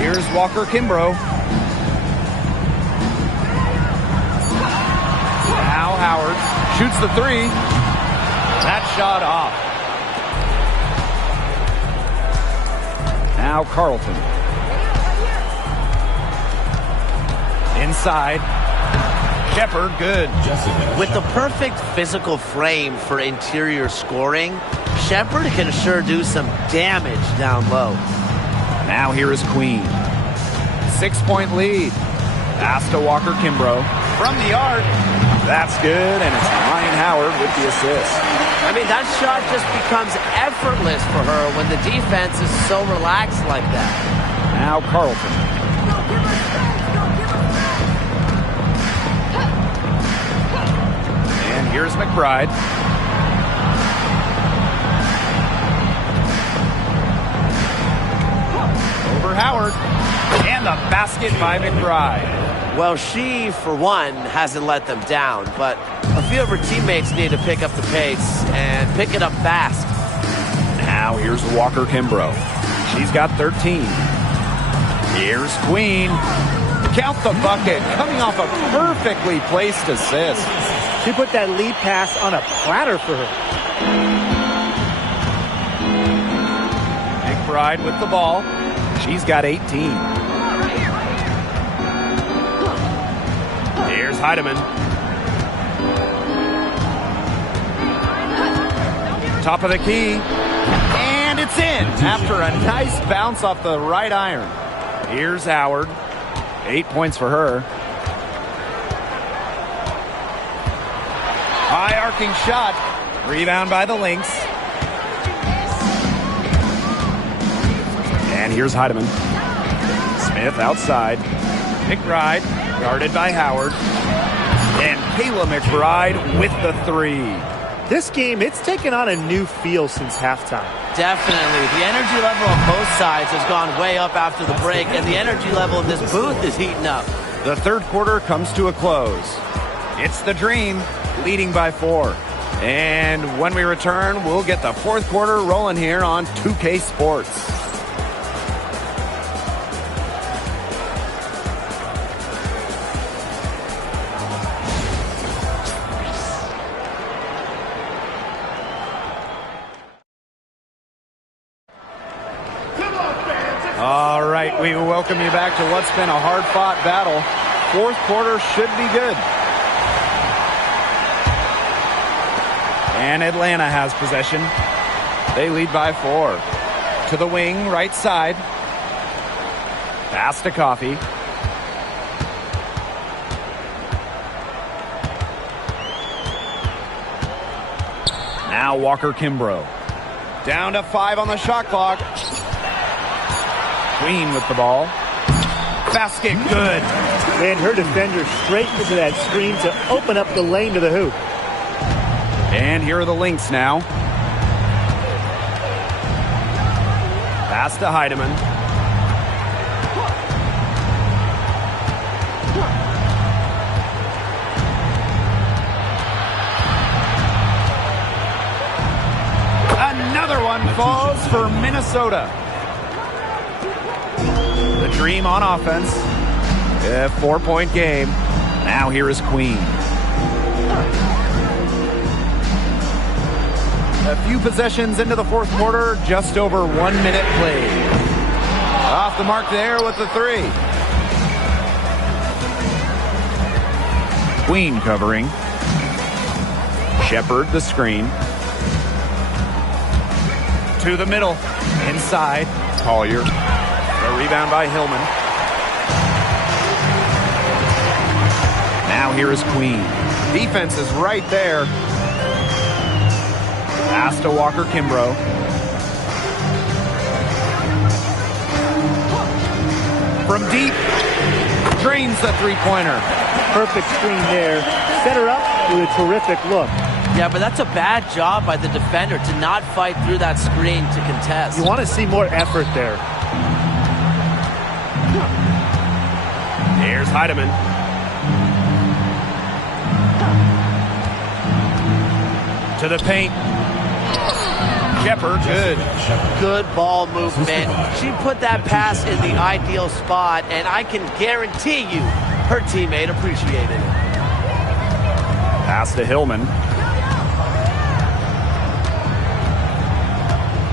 Here's Walker Kimbrough. Now Howard shoots the 3. That shot off. Now Carlton. Inside. Shepard, good. With the perfect physical frame for interior scoring, Shepard can sure do some damage down low. Now here is Queen. 6-point lead. Pass to Walker Kimbrough. From the arc. That's good, and it's Ryan Howard with the assist. I mean, that shot just becomes effortless for her when the defense is so relaxed like that. Now Carlton. And here's McBride. Over Howard. And the basket by McBride. Well, she, for one, hasn't let them down, but a few of her teammates need to pick up the pace and pick it up fast. Now here's Walker Kimbrough. She's got 13. Here's Queen. Count the bucket, coming off a perfectly placed assist. She put that lead pass on a platter for her. McBride with the ball. She's got 18. Here's Heidemann. Top of the key. And it's in after a nice bounce off the right iron. Here's Howard. 8 points for her. High arcing shot. Rebound by the Lynx. And here's Heidemann. Smith outside. McBride guarded by Howard. And Kayla McBride with the three. This game, it's taken on a new feel since halftime. Definitely. The energy level on both sides has gone way up after the break, and the energy level in this booth is heating up. The third quarter comes to a close. It's the Dream leading by 4. And when we return, we'll get the fourth quarter rolling here on 2K Sports. All right, we welcome you back to what's been a hard-fought battle. Fourth quarter should be good. And Atlanta has possession. They lead by 4. To the wing, right side. Pass to Coffey. Now Walker Kimbrough. Down to 5 on the shot clock. Queen with the ball. Basket good. And her defender straight into that screen to open up the lane to the hoop. And here are the Lynx now. Pass to Heidemann. Another one falls for Minnesota. The Dream on offense. A 4-point game. Now here is Queen. A few possessions into the fourth quarter, just over 1 minute played. Off the mark there with the three. Queen covering. Shepard the screen. To the middle. Inside. Collier. The rebound by Hillman. Now here is Queen. Defense is right there. Pass to Walker Kimbrough. From deep. Drains the three-pointer. Perfect screen there. Set her up with a terrific look. Yeah, but that's a bad job by the defender to not fight through that screen to contest. You want to see more effort there. Here's Heidemann. To the paint. Shepard, good. Good ball movement. She put that pass in the ideal spot, and I can guarantee you her teammate appreciated it. Pass to Hillman.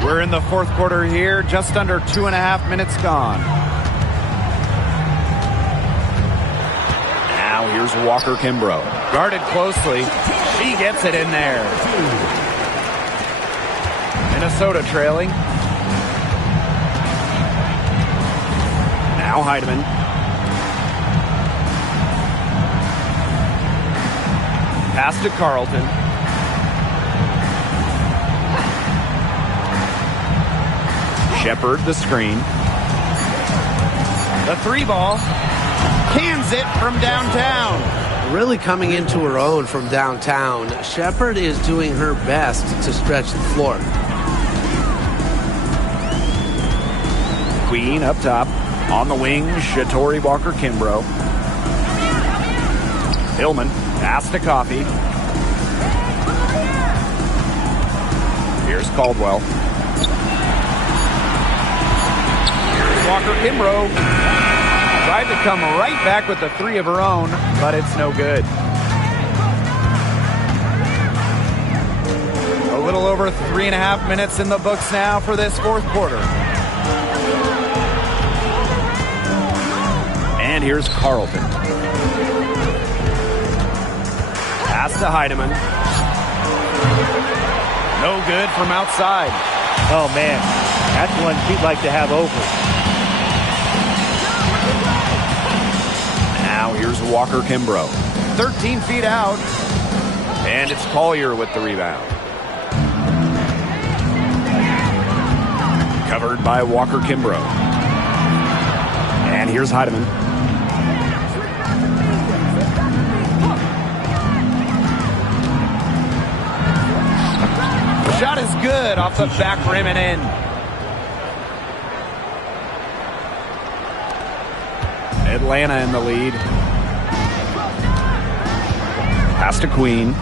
We're in the fourth quarter here, just under 2.5 minutes gone. Now here's Walker Kimbrough. Guarded closely. She gets it in there. Minnesota trailing. Now Heidemann. Pass to Carlton. Shepard the screen. The three ball. Cans it from downtown. Really coming into her own from downtown. Shepard is doing her best to stretch the floor. Queen up top. On the wing, Shatori Walker Kimbrough. Hillman. Pass to Coffey. Here's Caldwell. Here's Walker Kimbrough. Tried to come right back with the three of her own, but it's no good. A little over 3.5 minutes in the books now for this fourth quarter. And here's Carlton. Pass to Heidemann. No good from outside. Oh, man. That's one she'd like to have over. Now here's Walker Kimbrough. 13 feet out. And it's Collier with the rebound. Covered by Walker Kimbrough. And here's Heidemann. Shot is good off the back rim and in. Atlanta in the lead. Pass to Queen.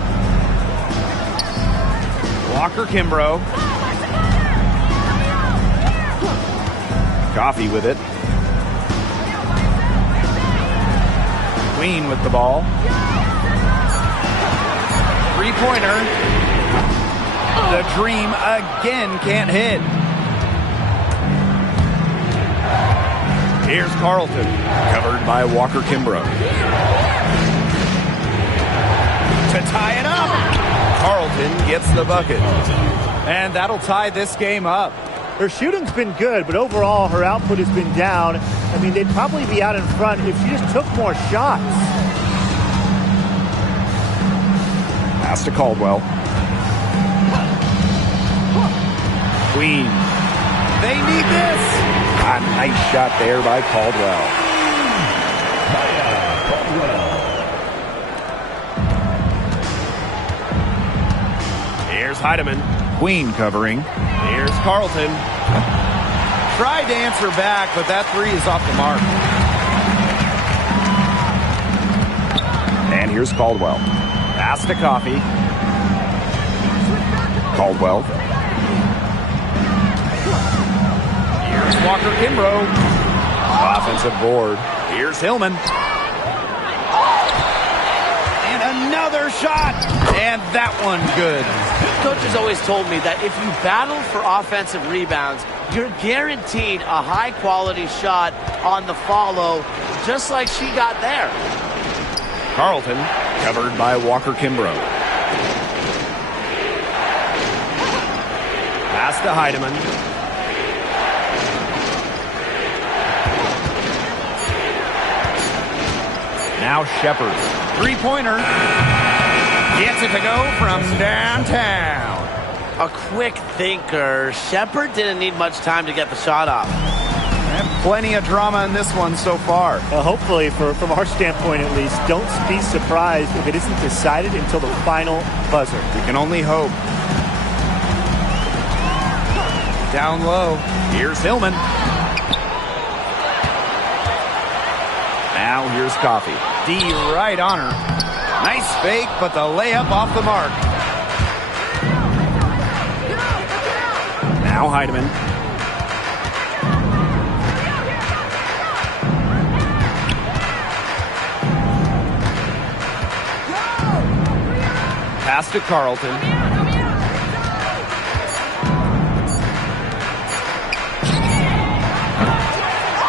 Walker Kimbrough. Coffee with it. Queen with the ball. Three-pointer. The Dream again can't hit. Here's Carlton. Covered by Walker Kimbrough. To tie it up. Carlton gets the bucket. And that'll tie this game up. Her shooting's been good, but overall her output has been down. I mean, they'd probably be out in front if she just took more shots. Pass to Caldwell. Queen. They need this. A nice shot there by Caldwell. Here's Heidemann. Queen covering. Here's Carlton. Tried to answer back, but that three is off the mark. And here's Caldwell. Pass to Coffee. Caldwell. Here's Walker Kimbrough. Offensive board. Here's Hillman. And another shot. And that one good. Coach has always told me that if you battle for offensive rebounds, you're guaranteed a high-quality shot on the follow, just like she got there. Carlton, covered by Walker Kimbrough. Pass to Heidemann. Now Shepard. Three-pointer. Gets it to go from downtown. A quick thinker. Shepard didn't need much time to get the shot off. And plenty of drama in this one so far. Hopefully, from our standpoint at least, don't be surprised if it isn't decided until the final buzzer. We can only hope. Down low. Here's Hillman. Now here's Coffee. D right on her. Nice fake, but the layup off the mark. Now Heidemann. Pass to Carlton.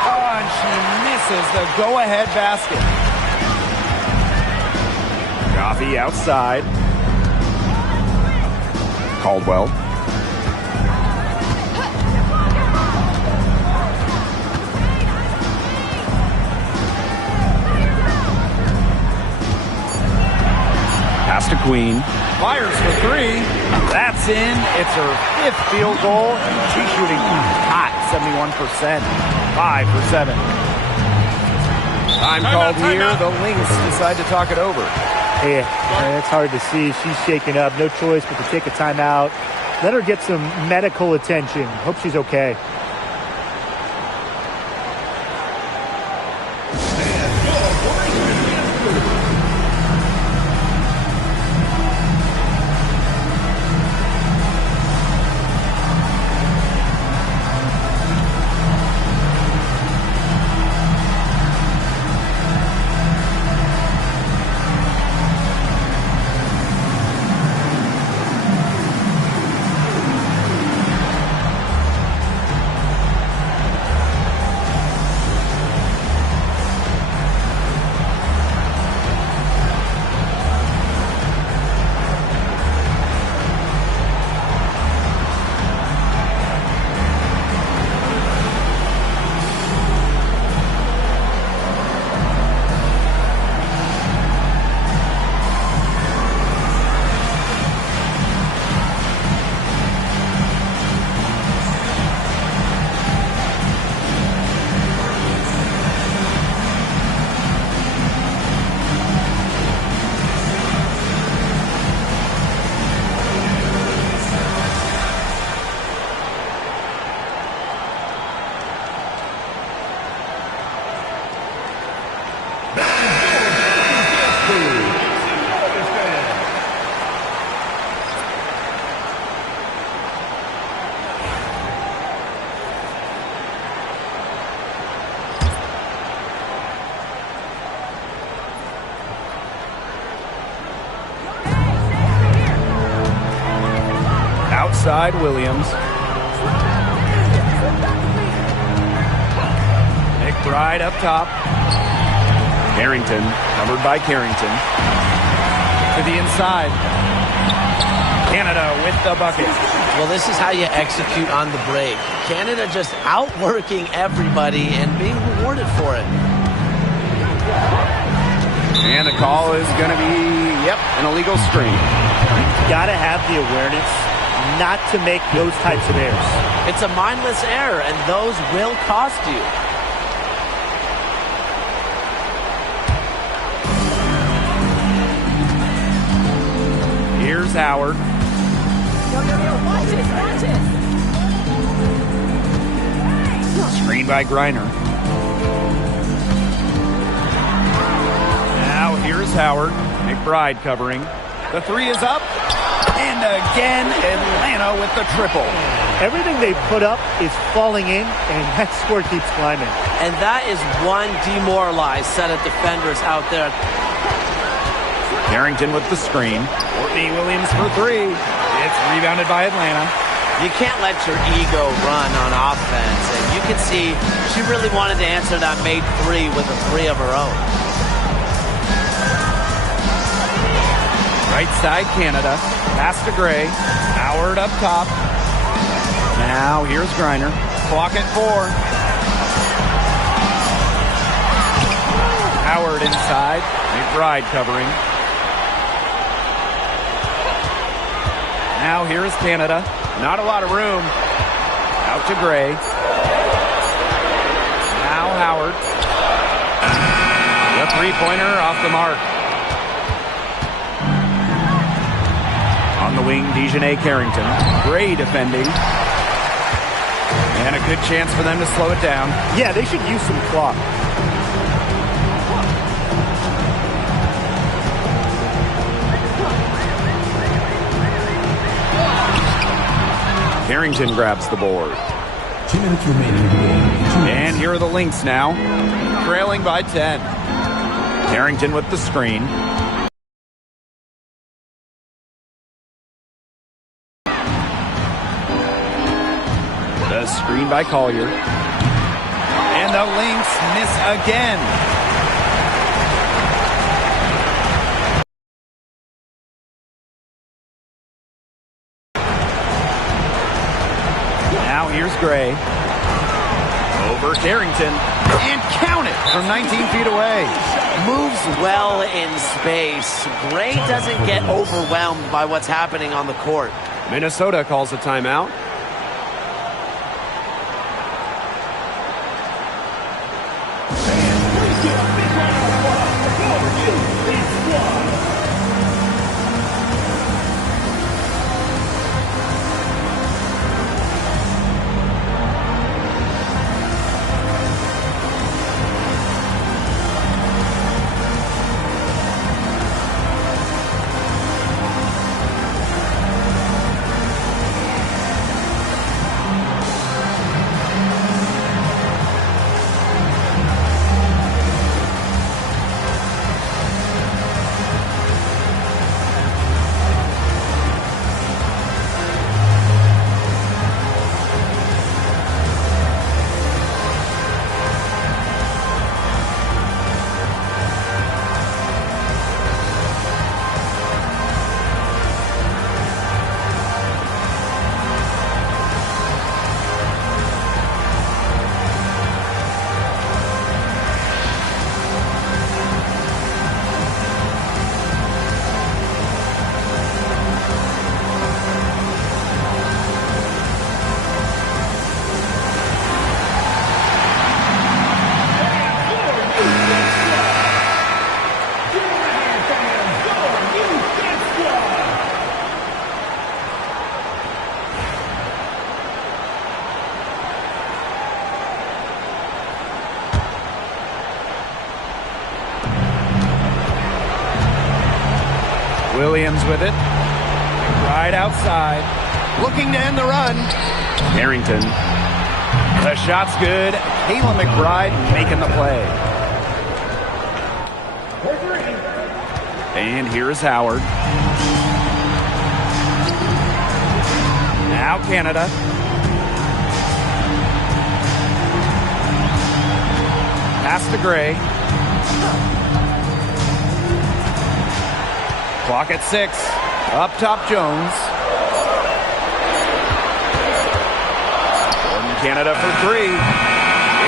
Oh, and she misses the go-ahead basket. Coffee outside. Caldwell. Pass to Queen. Fires for three. That's in. It's her fifth field goal. She's shooting hot, 71%. 5 for 7. Time called here. The Lynx decide to talk it over. Yeah, it's hard to see. She's shaken up. No choice but to take a timeout. Let her get some medical attention. Hope she's okay. side, Williams. McBride up top. Carrington, covered by Carrington. To the inside. Canada with the bucket. Well, this is how you execute on the break. Canada just outworking everybody and being rewarded for it. And the call is going to be, an illegal screen. You got to have the awareness not to make those types of errors. It's a mindless error, and those will cost you. Here's Howard. Watch it. Screen by Griner. Now here's Howard. McBride covering. The three is up. And again, Atlanta with the triple. Everything they put up is falling in, and that score keeps climbing. And that is one demoralized set of defenders out there. Carrington with the screen. Courtney Williams for three. It's rebounded by Atlanta. You can't let your ego run on offense. And you can see she really wanted to answer that made three with a three of her own. Right side, Canada. Pass to Gray. Howard up top. Now here's Griner. Clock at 4. Howard inside. McBride covering. Now here is Canada. Not a lot of room. Out to Gray. Now Howard. The three-pointer off the mark. On the wing, Dejanay Carrington. Gray defending. And a good chance for them to slow it down. Yeah, they should use some clock. Carrington grabs the board. 2 minutes remaining in the game. And here are the Lynx now. Trailing by 10. Carrington with the screen. The screen by Collier. And the Lynx miss again. Now here's Gray. Over Carrington. And count it from 19 feet away. Moves well in space. Gray doesn't get overwhelmed by what's happening on the court. Minnesota calls a timeout. Williams with it. Right outside. Looking to end the run. Carrington. The shot's good. Kayla McBride making the play. And here's Howard. Canada. Pass to Gray. Clock at 6. Up top, Jones. Jordan Canada for 3.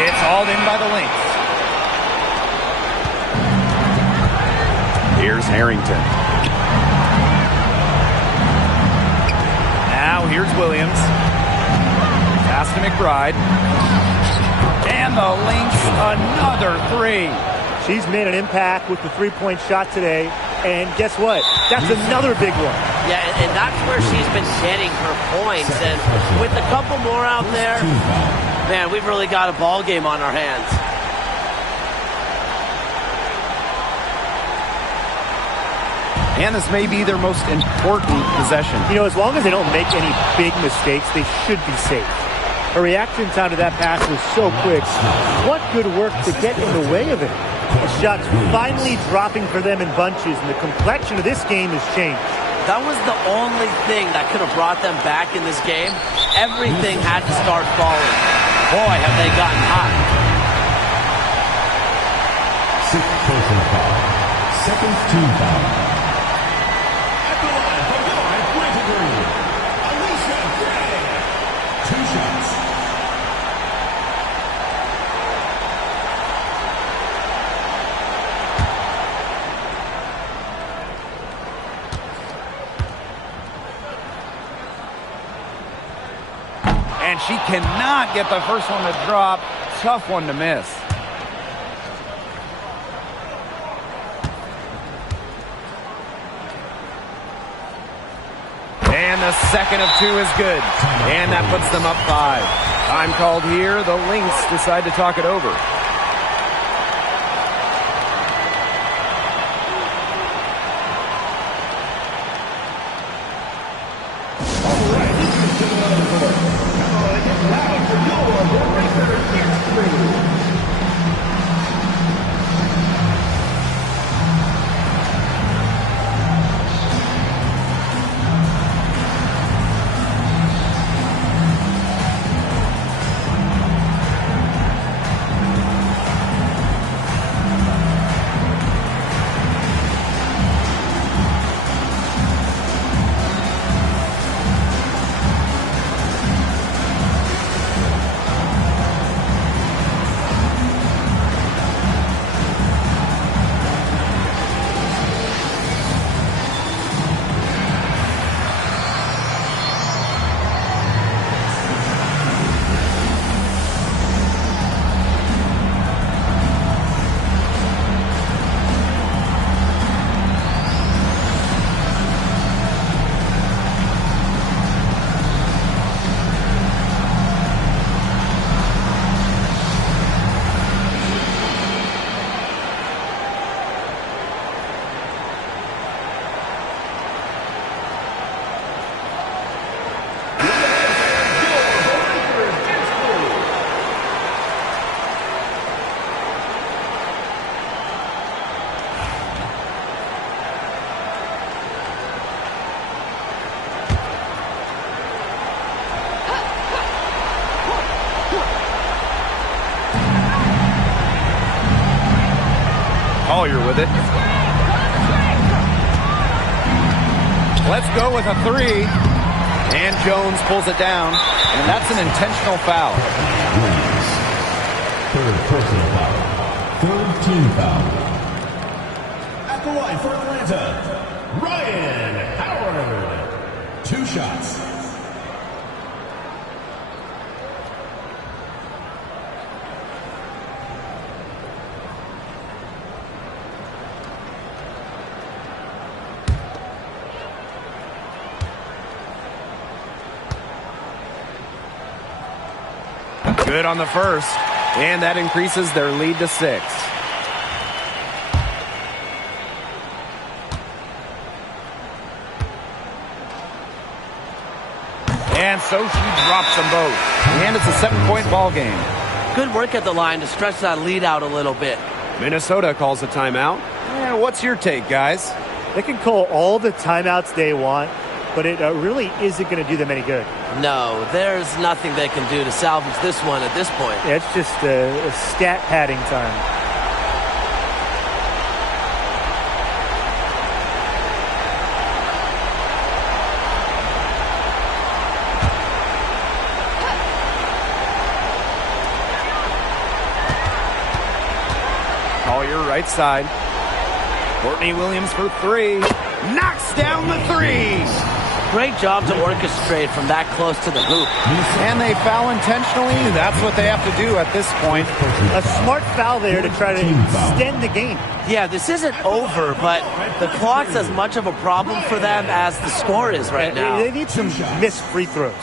It's hauled in by the Lynx. Here's Harrington. Now here's Williams. Pass to McBride. And the Lynx, another 3. She's made an impact with the three-point shot today. And guess what? That's another big one. Yeah, and that's where she's been getting her points. And with a couple more out there, man, we've really got a ball game on our hands. And this may be their most important possession. You know, as long as they don't make any big mistakes, they should be safe. Her reaction time to that pass was so quick. What good work to get in the way of it? The shots finally dropping for them in bunches, and the complexion of this game has changed. That was the only thing that could have brought them back in this game. Everything had to start falling. Boy, have they gotten hot. 6 personal foul. Second team foul. At the line for Lynx At Dream, Alicia Gray. 2 shots. And she cannot get the first one to drop. Tough one to miss. And the second of 2 is good. And that puts them up 5. Time called here. The Lynx decide to talk it over. Collier with it. Let's go with a 3. And Jones pulls it down. And that's an intentional foul. Third personal foul. Third team foul. At the line for Atlanta, Ryan Howard. 2 shots. Good on the first, and that increases their lead to 6. And so she drops them both. And it's a 7-point ball game. Good work at the line to stretch that lead out a little bit. Minnesota calls a timeout. What's your take, guys? They can call all the timeouts they want. but it really isn't going to do them any good. No, there's nothing they can do to salvage this one at this point. Yeah, it's just a stat padding time. Collier right side. Courtney Williams for three. Knocks down the three. Great job to orchestrate from that close to the hoop. And they foul intentionally. That's what they have to do at this point. A smart foul there to try to extend the game. Yeah, this isn't over, but the clock's as much of a problem for them as the score is right now. They need some missed free throws.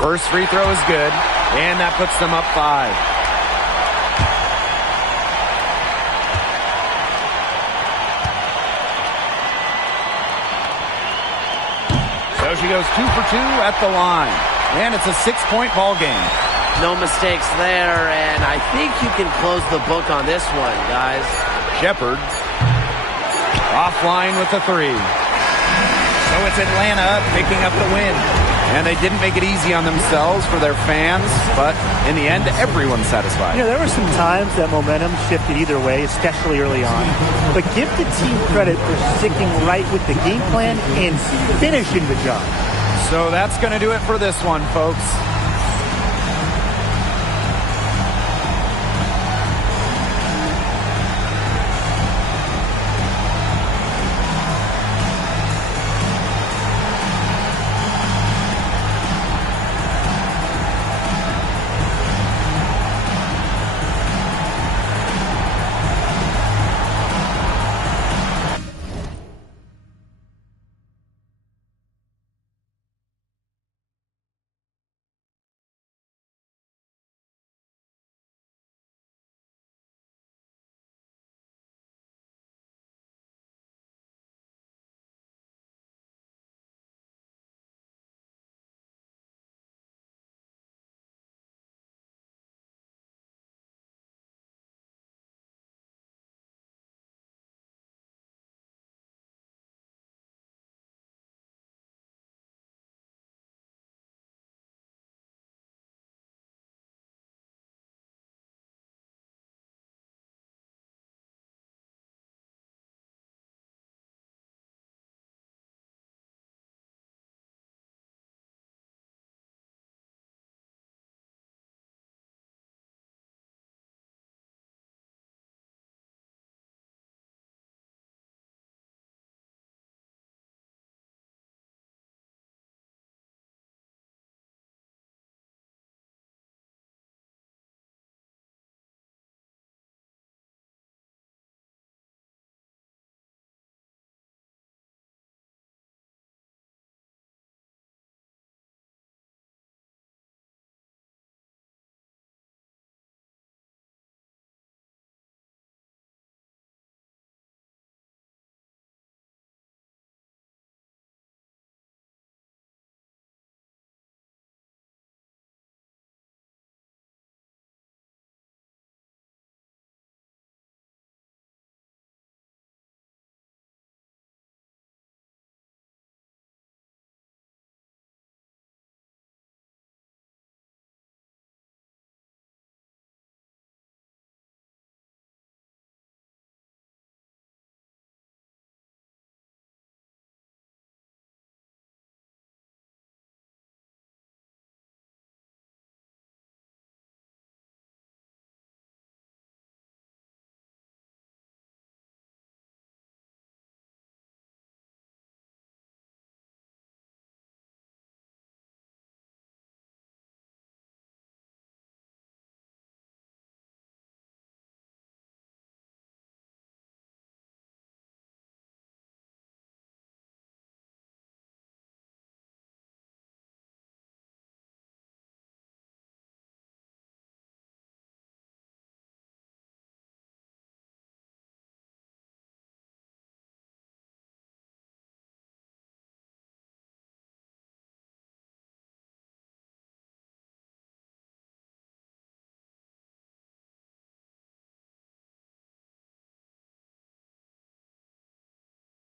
First free throw is good, and that puts them up 5. So she goes 2 for 2 at the line, and it's a 6-point ball game. No mistakes there, and I think you can close the book on this one, guys. Shepard offline with the 3. So it's Atlanta picking up the win. And they didn't make it easy on themselves for their fans, but in the end, everyone's satisfied. You know, there were some times that momentum shifted either way, especially early on. But give the team credit for sticking right with the game plan and finishing the job. So that's going to do it for this one, folks.